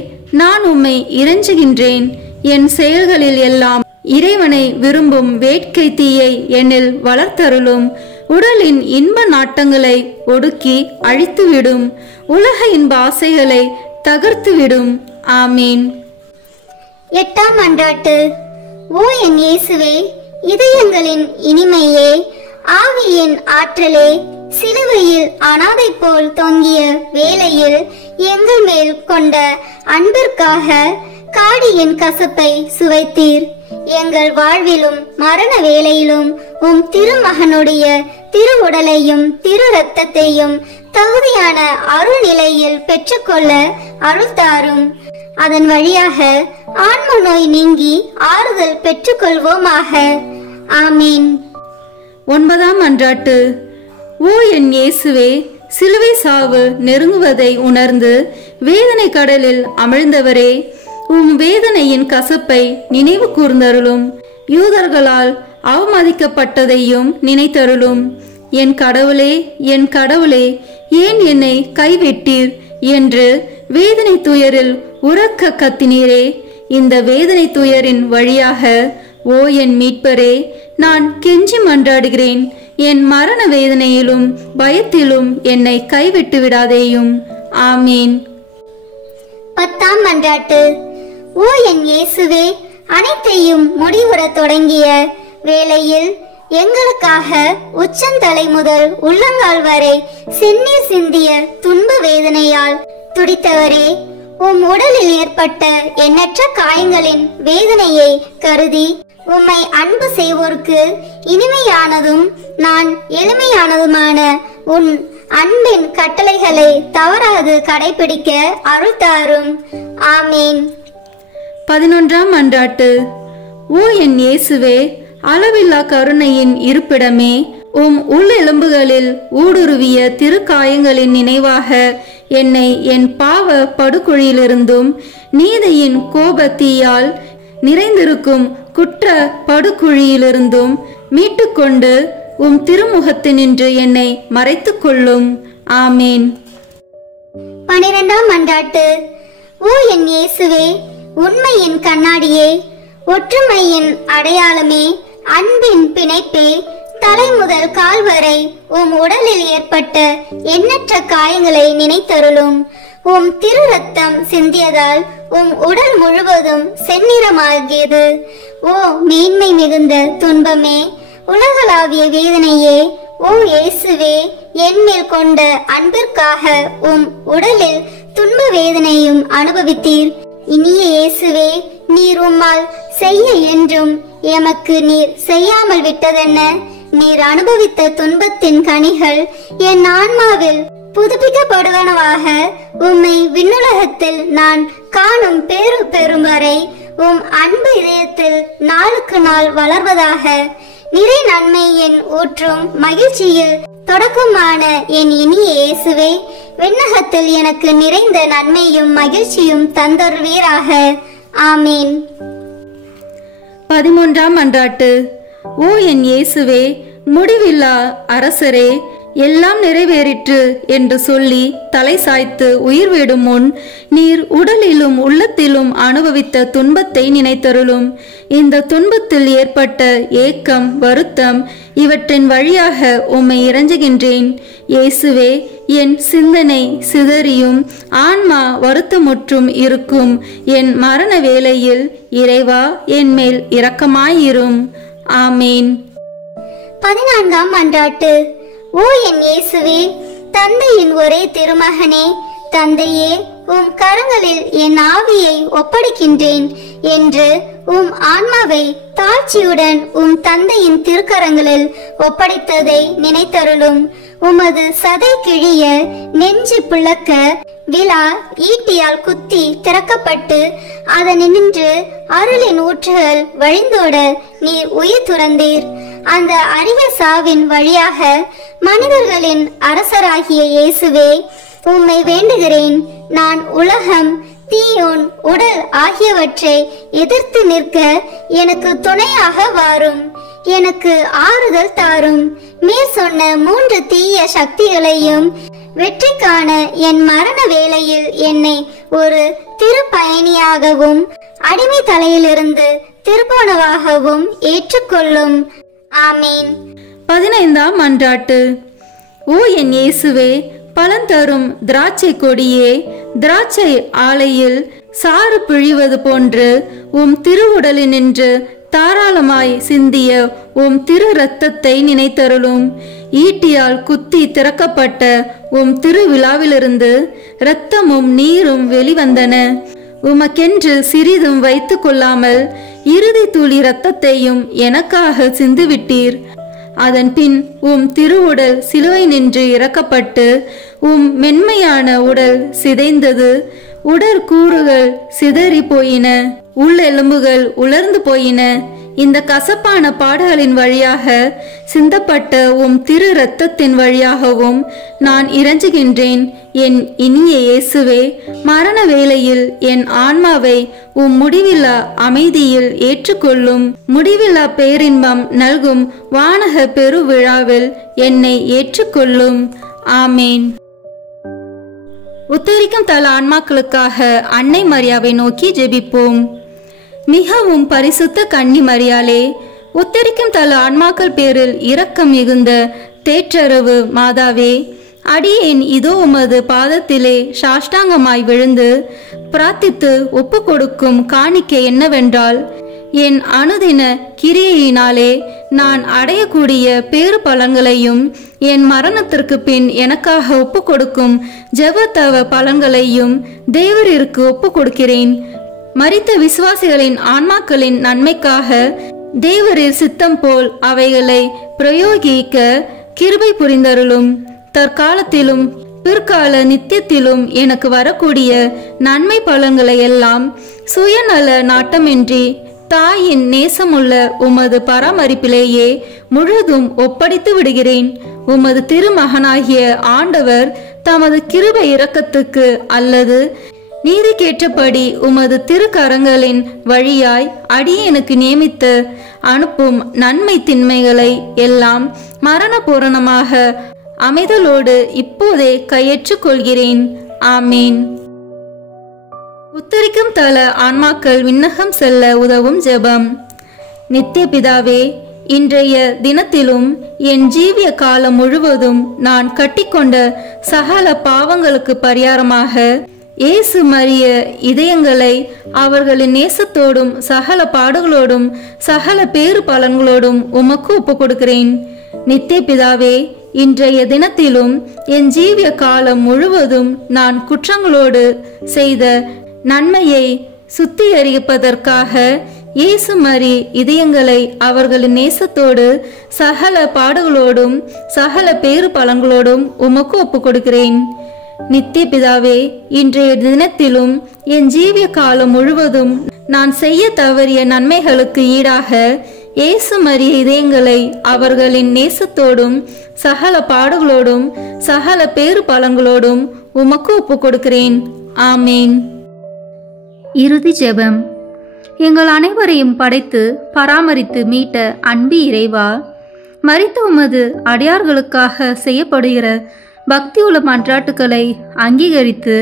நான் உம்மை இறைஞ்சுகின்றேன். என் செயல்களில் எல்லாம் இறைவனை விரும்பும் வேட்கை தீயை என்னில் வளர்த்தருளும். உடலின் இன்ப நாட்டங்களை ஒடுக்கி அழித்துவிடும். உலக இன்ப ஆசைகளை தகர்த்துவிடும். ஆமீன். 8ஆம் மன்றாட்டு. ஓ என் இயேசுவே, இதயங்களின் இனிமையே, ஆவியின் ஆற்றலே, சிலுவையில் அனாதை போல் தொங்கிய வேளையில் எங்கள் மேல் கொண்ட அன்பிற்காக காடியின் கசப்பை சுவைத்தீர். எங்கள் வாழ்விலும் மரண வேளையிலும் உம் திருமகனுடைய திரு உடலையும் திரு இரத்தத்தையும் தகுதியான அருள் நிலையில் பெற்றுக்கொள்ள அருள் தாரும். அதன் வழியாக ஆன்ம நோய் நீங்கி ஆறுதல் பெற்றுக்கொள்வோமாக. ஆமீன். 9ஆம் மன்றாட்டு. ஓ என் இயேசுவே, சிலுவை சாவு நெருங்குவதை உணர்ந்து வேதனை கடலில் அமிழ்ந்தவரே, உம் வேதனையின் கசப்பை நினைவு கூர்ந்தருளும். யூதர்களால் அவமதிக்கப்பட்டதையும் நினைத்தருளும். என் கடவுளே, என் கடவுளே, ஏன் என்னை கைவிட்டீர் என்று வேதனை துயரில் உரக்க கத்தினீரே. இந்த வேதனை துயரின் வழியாக ஓ என் மீட்பரே, நான் கெஞ்சி மன்றாடுகிறேன். என் மரண வேதனையிலும் பயத்திலும் என்னை கைவிட்டு விடாதேயும். ஆமீன். 10ஆம் மன்றாட்டு. ஓ என் இயேசுவே, அனைத்தையும் முடிவுற தொடங்கிய வேளையில் எங்களுக்காக உச்சந்தலை முதல் உள்ளங்கால் வரை செந்நீர் சிந்திய துன்ப வேதனையால் துடித்தவரே, உம் உடலில் ஏற்பட்ட எண்ணற்ற காயங்களின் வேதனையை கருதி உம்மை அன்பு செய்வோருக்கு இனிமையானதும் நான் எளிமையானதுமான உன் அன்பின் கட்டளைகளை தவறாது கடைபிடிக்க அருள் தாரும். ஆமீன். 11ஆம் மன்றாட்டு. ஓ என் இயேசுவே, அளவில்லா கருணையின் இருப்பிடமே, உம் உள்ளெலும்புகளில் ஊடுருவிய திருக்காயங்களின் நினைவாக என்னை என் பாவ படுகுழியிலிருந்தும் நீதியின் கோபத்தீயால் நிறைந்திருக்கும் குற்ற படுகுழியிலிருந்தும் மீட்டுக்கொண்டு உம் திருமுகத்தினின்று என்னை மறைத்துக் கொள்ளும். ஆமீன். 12ஆம் மன்றாட்டு. ஓ என் இயேசுவே, உண்மையின் கண்ணாடியே, ஒற்றுமையின் அடையாளமே, அன்பின் பிணைப்பே, தலை முதல் கால் வரை உம் உடலில் ஏற்பட்ட எண்ணற்ற காயங்களை நினைத்தருளும். உம் திரு ரத்தம் சிந்தியதால் உம் உடல் முழுவதும் செந்நிறமாகியது. ஓ மேன்மை மிகுந்த துன்பமே, உலகளாவிய வேதனையே, ஓ இயேசுவே, என்மேல் கொண்ட அன்பிற்காக உம் உடலில் துன்ப வேதனையும் அனுபவித்தீர். இனிய இயேசுவே, நீர் உம்மால் செய்ய என்றும் எமக்கு நீர் செய்யாமல் விட்டதென்ன? நீர் அனுபவித்த துன்பத்தின் கனிகள் என் ஆன்மாவில் புதுப்பிக்கப்படுவனவாக உம்மை விண்ணுலகத்தில் நான் காணும் பேரு பெறும் வரை உம் அன்பு இதயத்தில் நாளுக்கு நாள் வளர்வதாக. நிறை நன்மையின் ஊற்றும் மகிழ்ச்சியில் தொடக்கமான என் இனிய இயேசுவே, விண்ணகத்தில் எனக்கு நிறைந்த நன்மையும் மகிழ்ச்சியும் தந்தருவீராக. ஆமீன். 13ஆம் மன்றாட்டு. ஓ என் இயேசுவே, முடிவில்லா அரசரே, எல்லாம் நிறைவேறிற்று என்று சொல்லி தலை சாய்த்து உயிர் விடும் முன் நீர் உடலிலும் உள்ளத்திலும் அனுபவித்த துன்பத்தை நினைத்தருளும். இந்த துன்பத்தில் ஏற்பட்ட ஏக்கம், வருத்தம் இவற்றின் வழியாக உம்மை இறைஞ்சுகின்றேன். இயேசுவே, என் சிந்தனை சிதறியும் ஆன்மா வருத்தமுற்றும் இருக்கும் என் மரண வேளையில் இறைவா என் மேல் இரக்கமாயிரும். ஆமேன். 14ஆம் மன்றாட்டு. ஓ என் இயேசுவே, தந்தையின் ஒரே திருமகனே, தந்தையே, உம் கரங்களில் என் ஆவியை ஒப்படைக்கின்றேன் என்று உம் ஆன்மாவை தாழ்ச்சியுடன் உம் தந்தையின் திருக்கரங்களில் ஒப்படைத்ததை நினைத்தருளும். உமது சதை கிழிய, நெஞ்சு பிளக்க, விழா ஈட்டியால் குத்தி திறக்கப்பட்டு அதனின்று அருளின் ஊற்றுகள் வழிந்தோட நீர் உயிர் துறந்தீர். அந்த அரிய சாவின் வழியாக மனிதர்களின் அரசராகிய இயேசுவே, உம்மை வேண்டுகிறேன். நான் உலகம், தீயோன், உடல் ஆகியவற்றை எதிர்த்து நிற்க எனக்கு துணையாக வாரும். எனக்கு ஆறுதல் தாரும். மேற் சொன்ன 3 தீய சக்திகளையும் வெற்றி காண என் மரண வேளையில் என்னை ஒரு திருப்பயணியாகவும் அடிமை தலையிலிருந்து திருப்போனவாகவும் ஏற்றுக்கொள்ளும். ஆமீன். 15ஆம் மன்றாட்டு. ஓ என் இயேசுவே, பலந்தரும் திராட்சை கொடியே, திராட்சை ஆலையில் சாறு பிழிவது போன்று உம் திருவுடலினின்று தாராளமாய் சிந்திய உம் திரு இரத்தத்தை நினைத்தருளும். ஈட்டியால் குத்தி திறக்கப்பட்ட உம் திருவிழாவிலிருந்து இரத்தமும் நீரும் வெளிவந்தன. உமக்கென்று சிறிதும் வைத்து கொள்ளாமல் இறுதி துளி இரத்தத்தையும் எனக்காக சிந்துவிட்டீர். அதன் பின் உம் திருவுடல் சிலுவை நின்று இறக்கப்பட்டு உம் மென்மையான உடல் சிதைந்தது. உடற்கூறுகள் சிதறி போயின, உள்ளெலும்புகள் உலர்ந்து போயின. இந்த கசப்பான பாடுகளின் வழியாக சிந்தப்பட்ட உம் திரு இரத்தத்தின் வழியாகவும் நான் இறைஞ்சுகின்றேன். என் இனிய இயேசுவே, மரண வேளையில் என் ஆன்மாவை உம் முடிவில்லா அமைதியில் ஏற்றுக்கொள்ளும். முடிவில்லா பேரின்பம் நல்கும் வானக பெருவிழாவில் என்னை ஏற்றுக்கொள்ளும். ஆமேன். உத்தரிக்கும் தல ஆன்மாக்களுக்காக அன்னை மரியாவை நோக்கி ஜெபிப்போம். மிகவும் பரிசுத்த கன்னி மரியாளே, உத்தரிக்கும் தல ஆன்மாக்கள் பேரில் இரக்கம் மிகுந்த தேற்றரவு மாதாவே, அடியேன் இதோ உமது பாதத்திலே சாஷ்டாங்கமாய் விழுந்து பிரார்த்தித்து ஒப்பு கொடுக்கும் காணிக்கை என்னவென்றால், என் அனுதின கிரியையினாலே நான் அடையக்கூடிய பேறு பலன்களையும் என் மரணத்திற்கு பின் எனக்காக ஒப்பு கொடுக்கும் ஜெபத்தவ பலன்களையும் தேவரிற்கு ஒப்பு கொடுக்கிறேன். மரித்த விசுவாசிகளின் ஆன்மாக்களின் நன்மைக்காக தேவரின் சித்தம் போல் அவைகளை பிரயோகிக்க கிருபை புரிந்தருளும். தற்காலத்திலும் பிற்கால நித்தியத்திலும் எனக்கு வரக்கூடிய நன்மை பலன்களை எல்லாம் சுயநல நாட்டமின்றி தாயின் நேசமுள்ள உமது பராமரிப்பிலேயே முழுதும் ஒப்படைத்து விடுகிறேன். உமது திருமகனாகிய ஆண்டவர் தமது கிருபை இரக்கத்துக்கு அல்லது நீதிக்கேற்றபடி உமது திருக்கரங்களின் வழியாய் அடியேனுக்கு நியமித்து அனுப்பும் நன்மை திண்மைகளை எல்லாம் மரண பூரணமாக அமைதலோடு இப்போதே கையேற்றுக் கொள்கிறேன். ஆமீன். உத்தரிக்கும் தல ஆன்மாக்கள் விண்ணகம் செல்ல உதவும் ஜெபம். நித்திய பிதாவே, இன்றைய தினத்திலும் என் ஜீவிய காலம் முழுவதும் நான் கட்டிக்கொண்ட சகல பாவங்களுக்கு பரிகாரமாக இயேசு மரிய இதயங்களை அவர்களின் நேசத்தோடும் சகல பாடுகளோடும் சகல பேறு பலன்களோடும் உமக்கு ஒப்பு கொடுக்கிறேன். நித்திய பிதாவே, இன்றைய தினத்திலும் என் ஜீவிய காலம் முழுவதும் நான் குற்றங்களோடு செய்த நன்மையை சுத்திகரிப்பதற்காக இயேசு மரி இதயங்களை அவர்களின் நேசத்தோடு சகல பாடுகளோடும் சகல பேறு பலன்களோடும் உமக்கு ஒப்பு கொடுக்கிறேன். நித்திய பிதாவே, இன்றைய தினத்திலும் என் ஜீவிய காலம் முழுவதும் நான் செய்ய தவறிய நன்மைகளுக்கு ஈடாக இயேசு மரிய இதயங்களை அவர்களின் நேசத்தோடும் சகல பாடுகளோடும் சகல பேறு பலன்களோடும் உமக்கு ஒப்பு கொடுக்கிறேன். ஆமீன். இறுதி ஜெபம். எங்கள் அனைவரையும் படைத்து பராமரித்து மீட்ட அன்பு இறைவா, மரித்த உமது அடியார்களுக்காக செய்யப்படுகிற பக்தியுள்ள மன்றாட்டுக்களை அங்கீகரித்து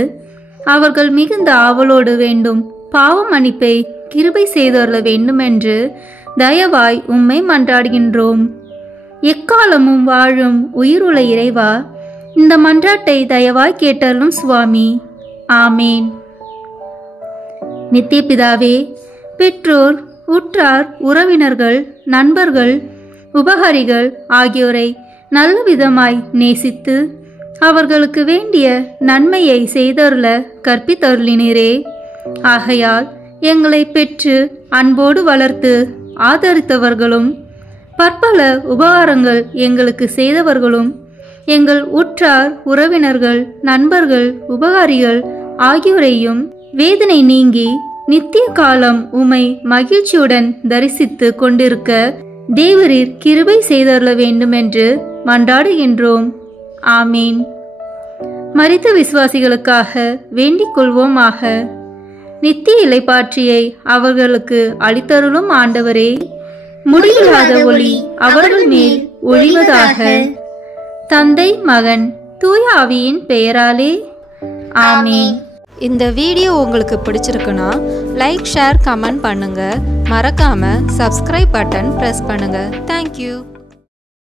அவர்கள் மிகுந்த ஆவலோடு வேண்டும் பாவ மன்னிப்பை கிருபை செய்தருள வேண்டுமென்று தயவாய் உம்மை மன்றாடுகின்றோம். எக்காலமும் வாழும் உயிருள்ள இறைவா, இந்த மன்றாட்டை தயவாய் கேட்டருளும் சுவாமி. ஆமேன். நித்திய பிதாவே, பெற்றோர், உற்றார், உறவினர்கள், நண்பர்கள், உபகாரிகள் ஆகியோரை நல்ல விதமாய் நேசித்து அவர்களுக்கு வேண்டிய நன்மையை செய்தருள கற்பித்தருளினரே. ஆகையால் எங்களை பெற்று அன்போடு வளர்த்து ஆதரித்தவர்களும் பற்பல உபகாரங்கள் எங்களுக்கு செய்தவர்களும் எங்கள் உற்றார், உறவினர்கள், நண்பர்கள், உபகாரிகள் ஆகியோரையும் வேதனை நீங்கி நித்திய காலம் உம்மை மகிழ்ச்சியுடன் தரிசித்து கொண்டிருக்க தேவரீர் கிருபை செய்தருள வேண்டுமென்று மன்றாடுகின்றோம். ஆமீன். மரித்த விசுவாசிகளுக்காக வேண்டிக் கொள்வோமாக. நித்திய இளைப்பாற்றியை அவர்களுக்கு அளித்தருளும் ஆண்டவரே, முடிவில்லாத ஒளி அவர்கள் மேல் ஒளிவதாக. தந்தை, மகன், தூய ஆவியின் பெயராலே ஆமீன். இந்த வீடியோ உங்களுக்கு பிடிச்சிருக்குன்னா லைக், ஷேர், கமெண்ட் பண்ணுங்க. மறக்காம சப்ஸ்கிரைப் பட்டன் பிரஸ் பண்ணுங்க. தேங்க்யூ.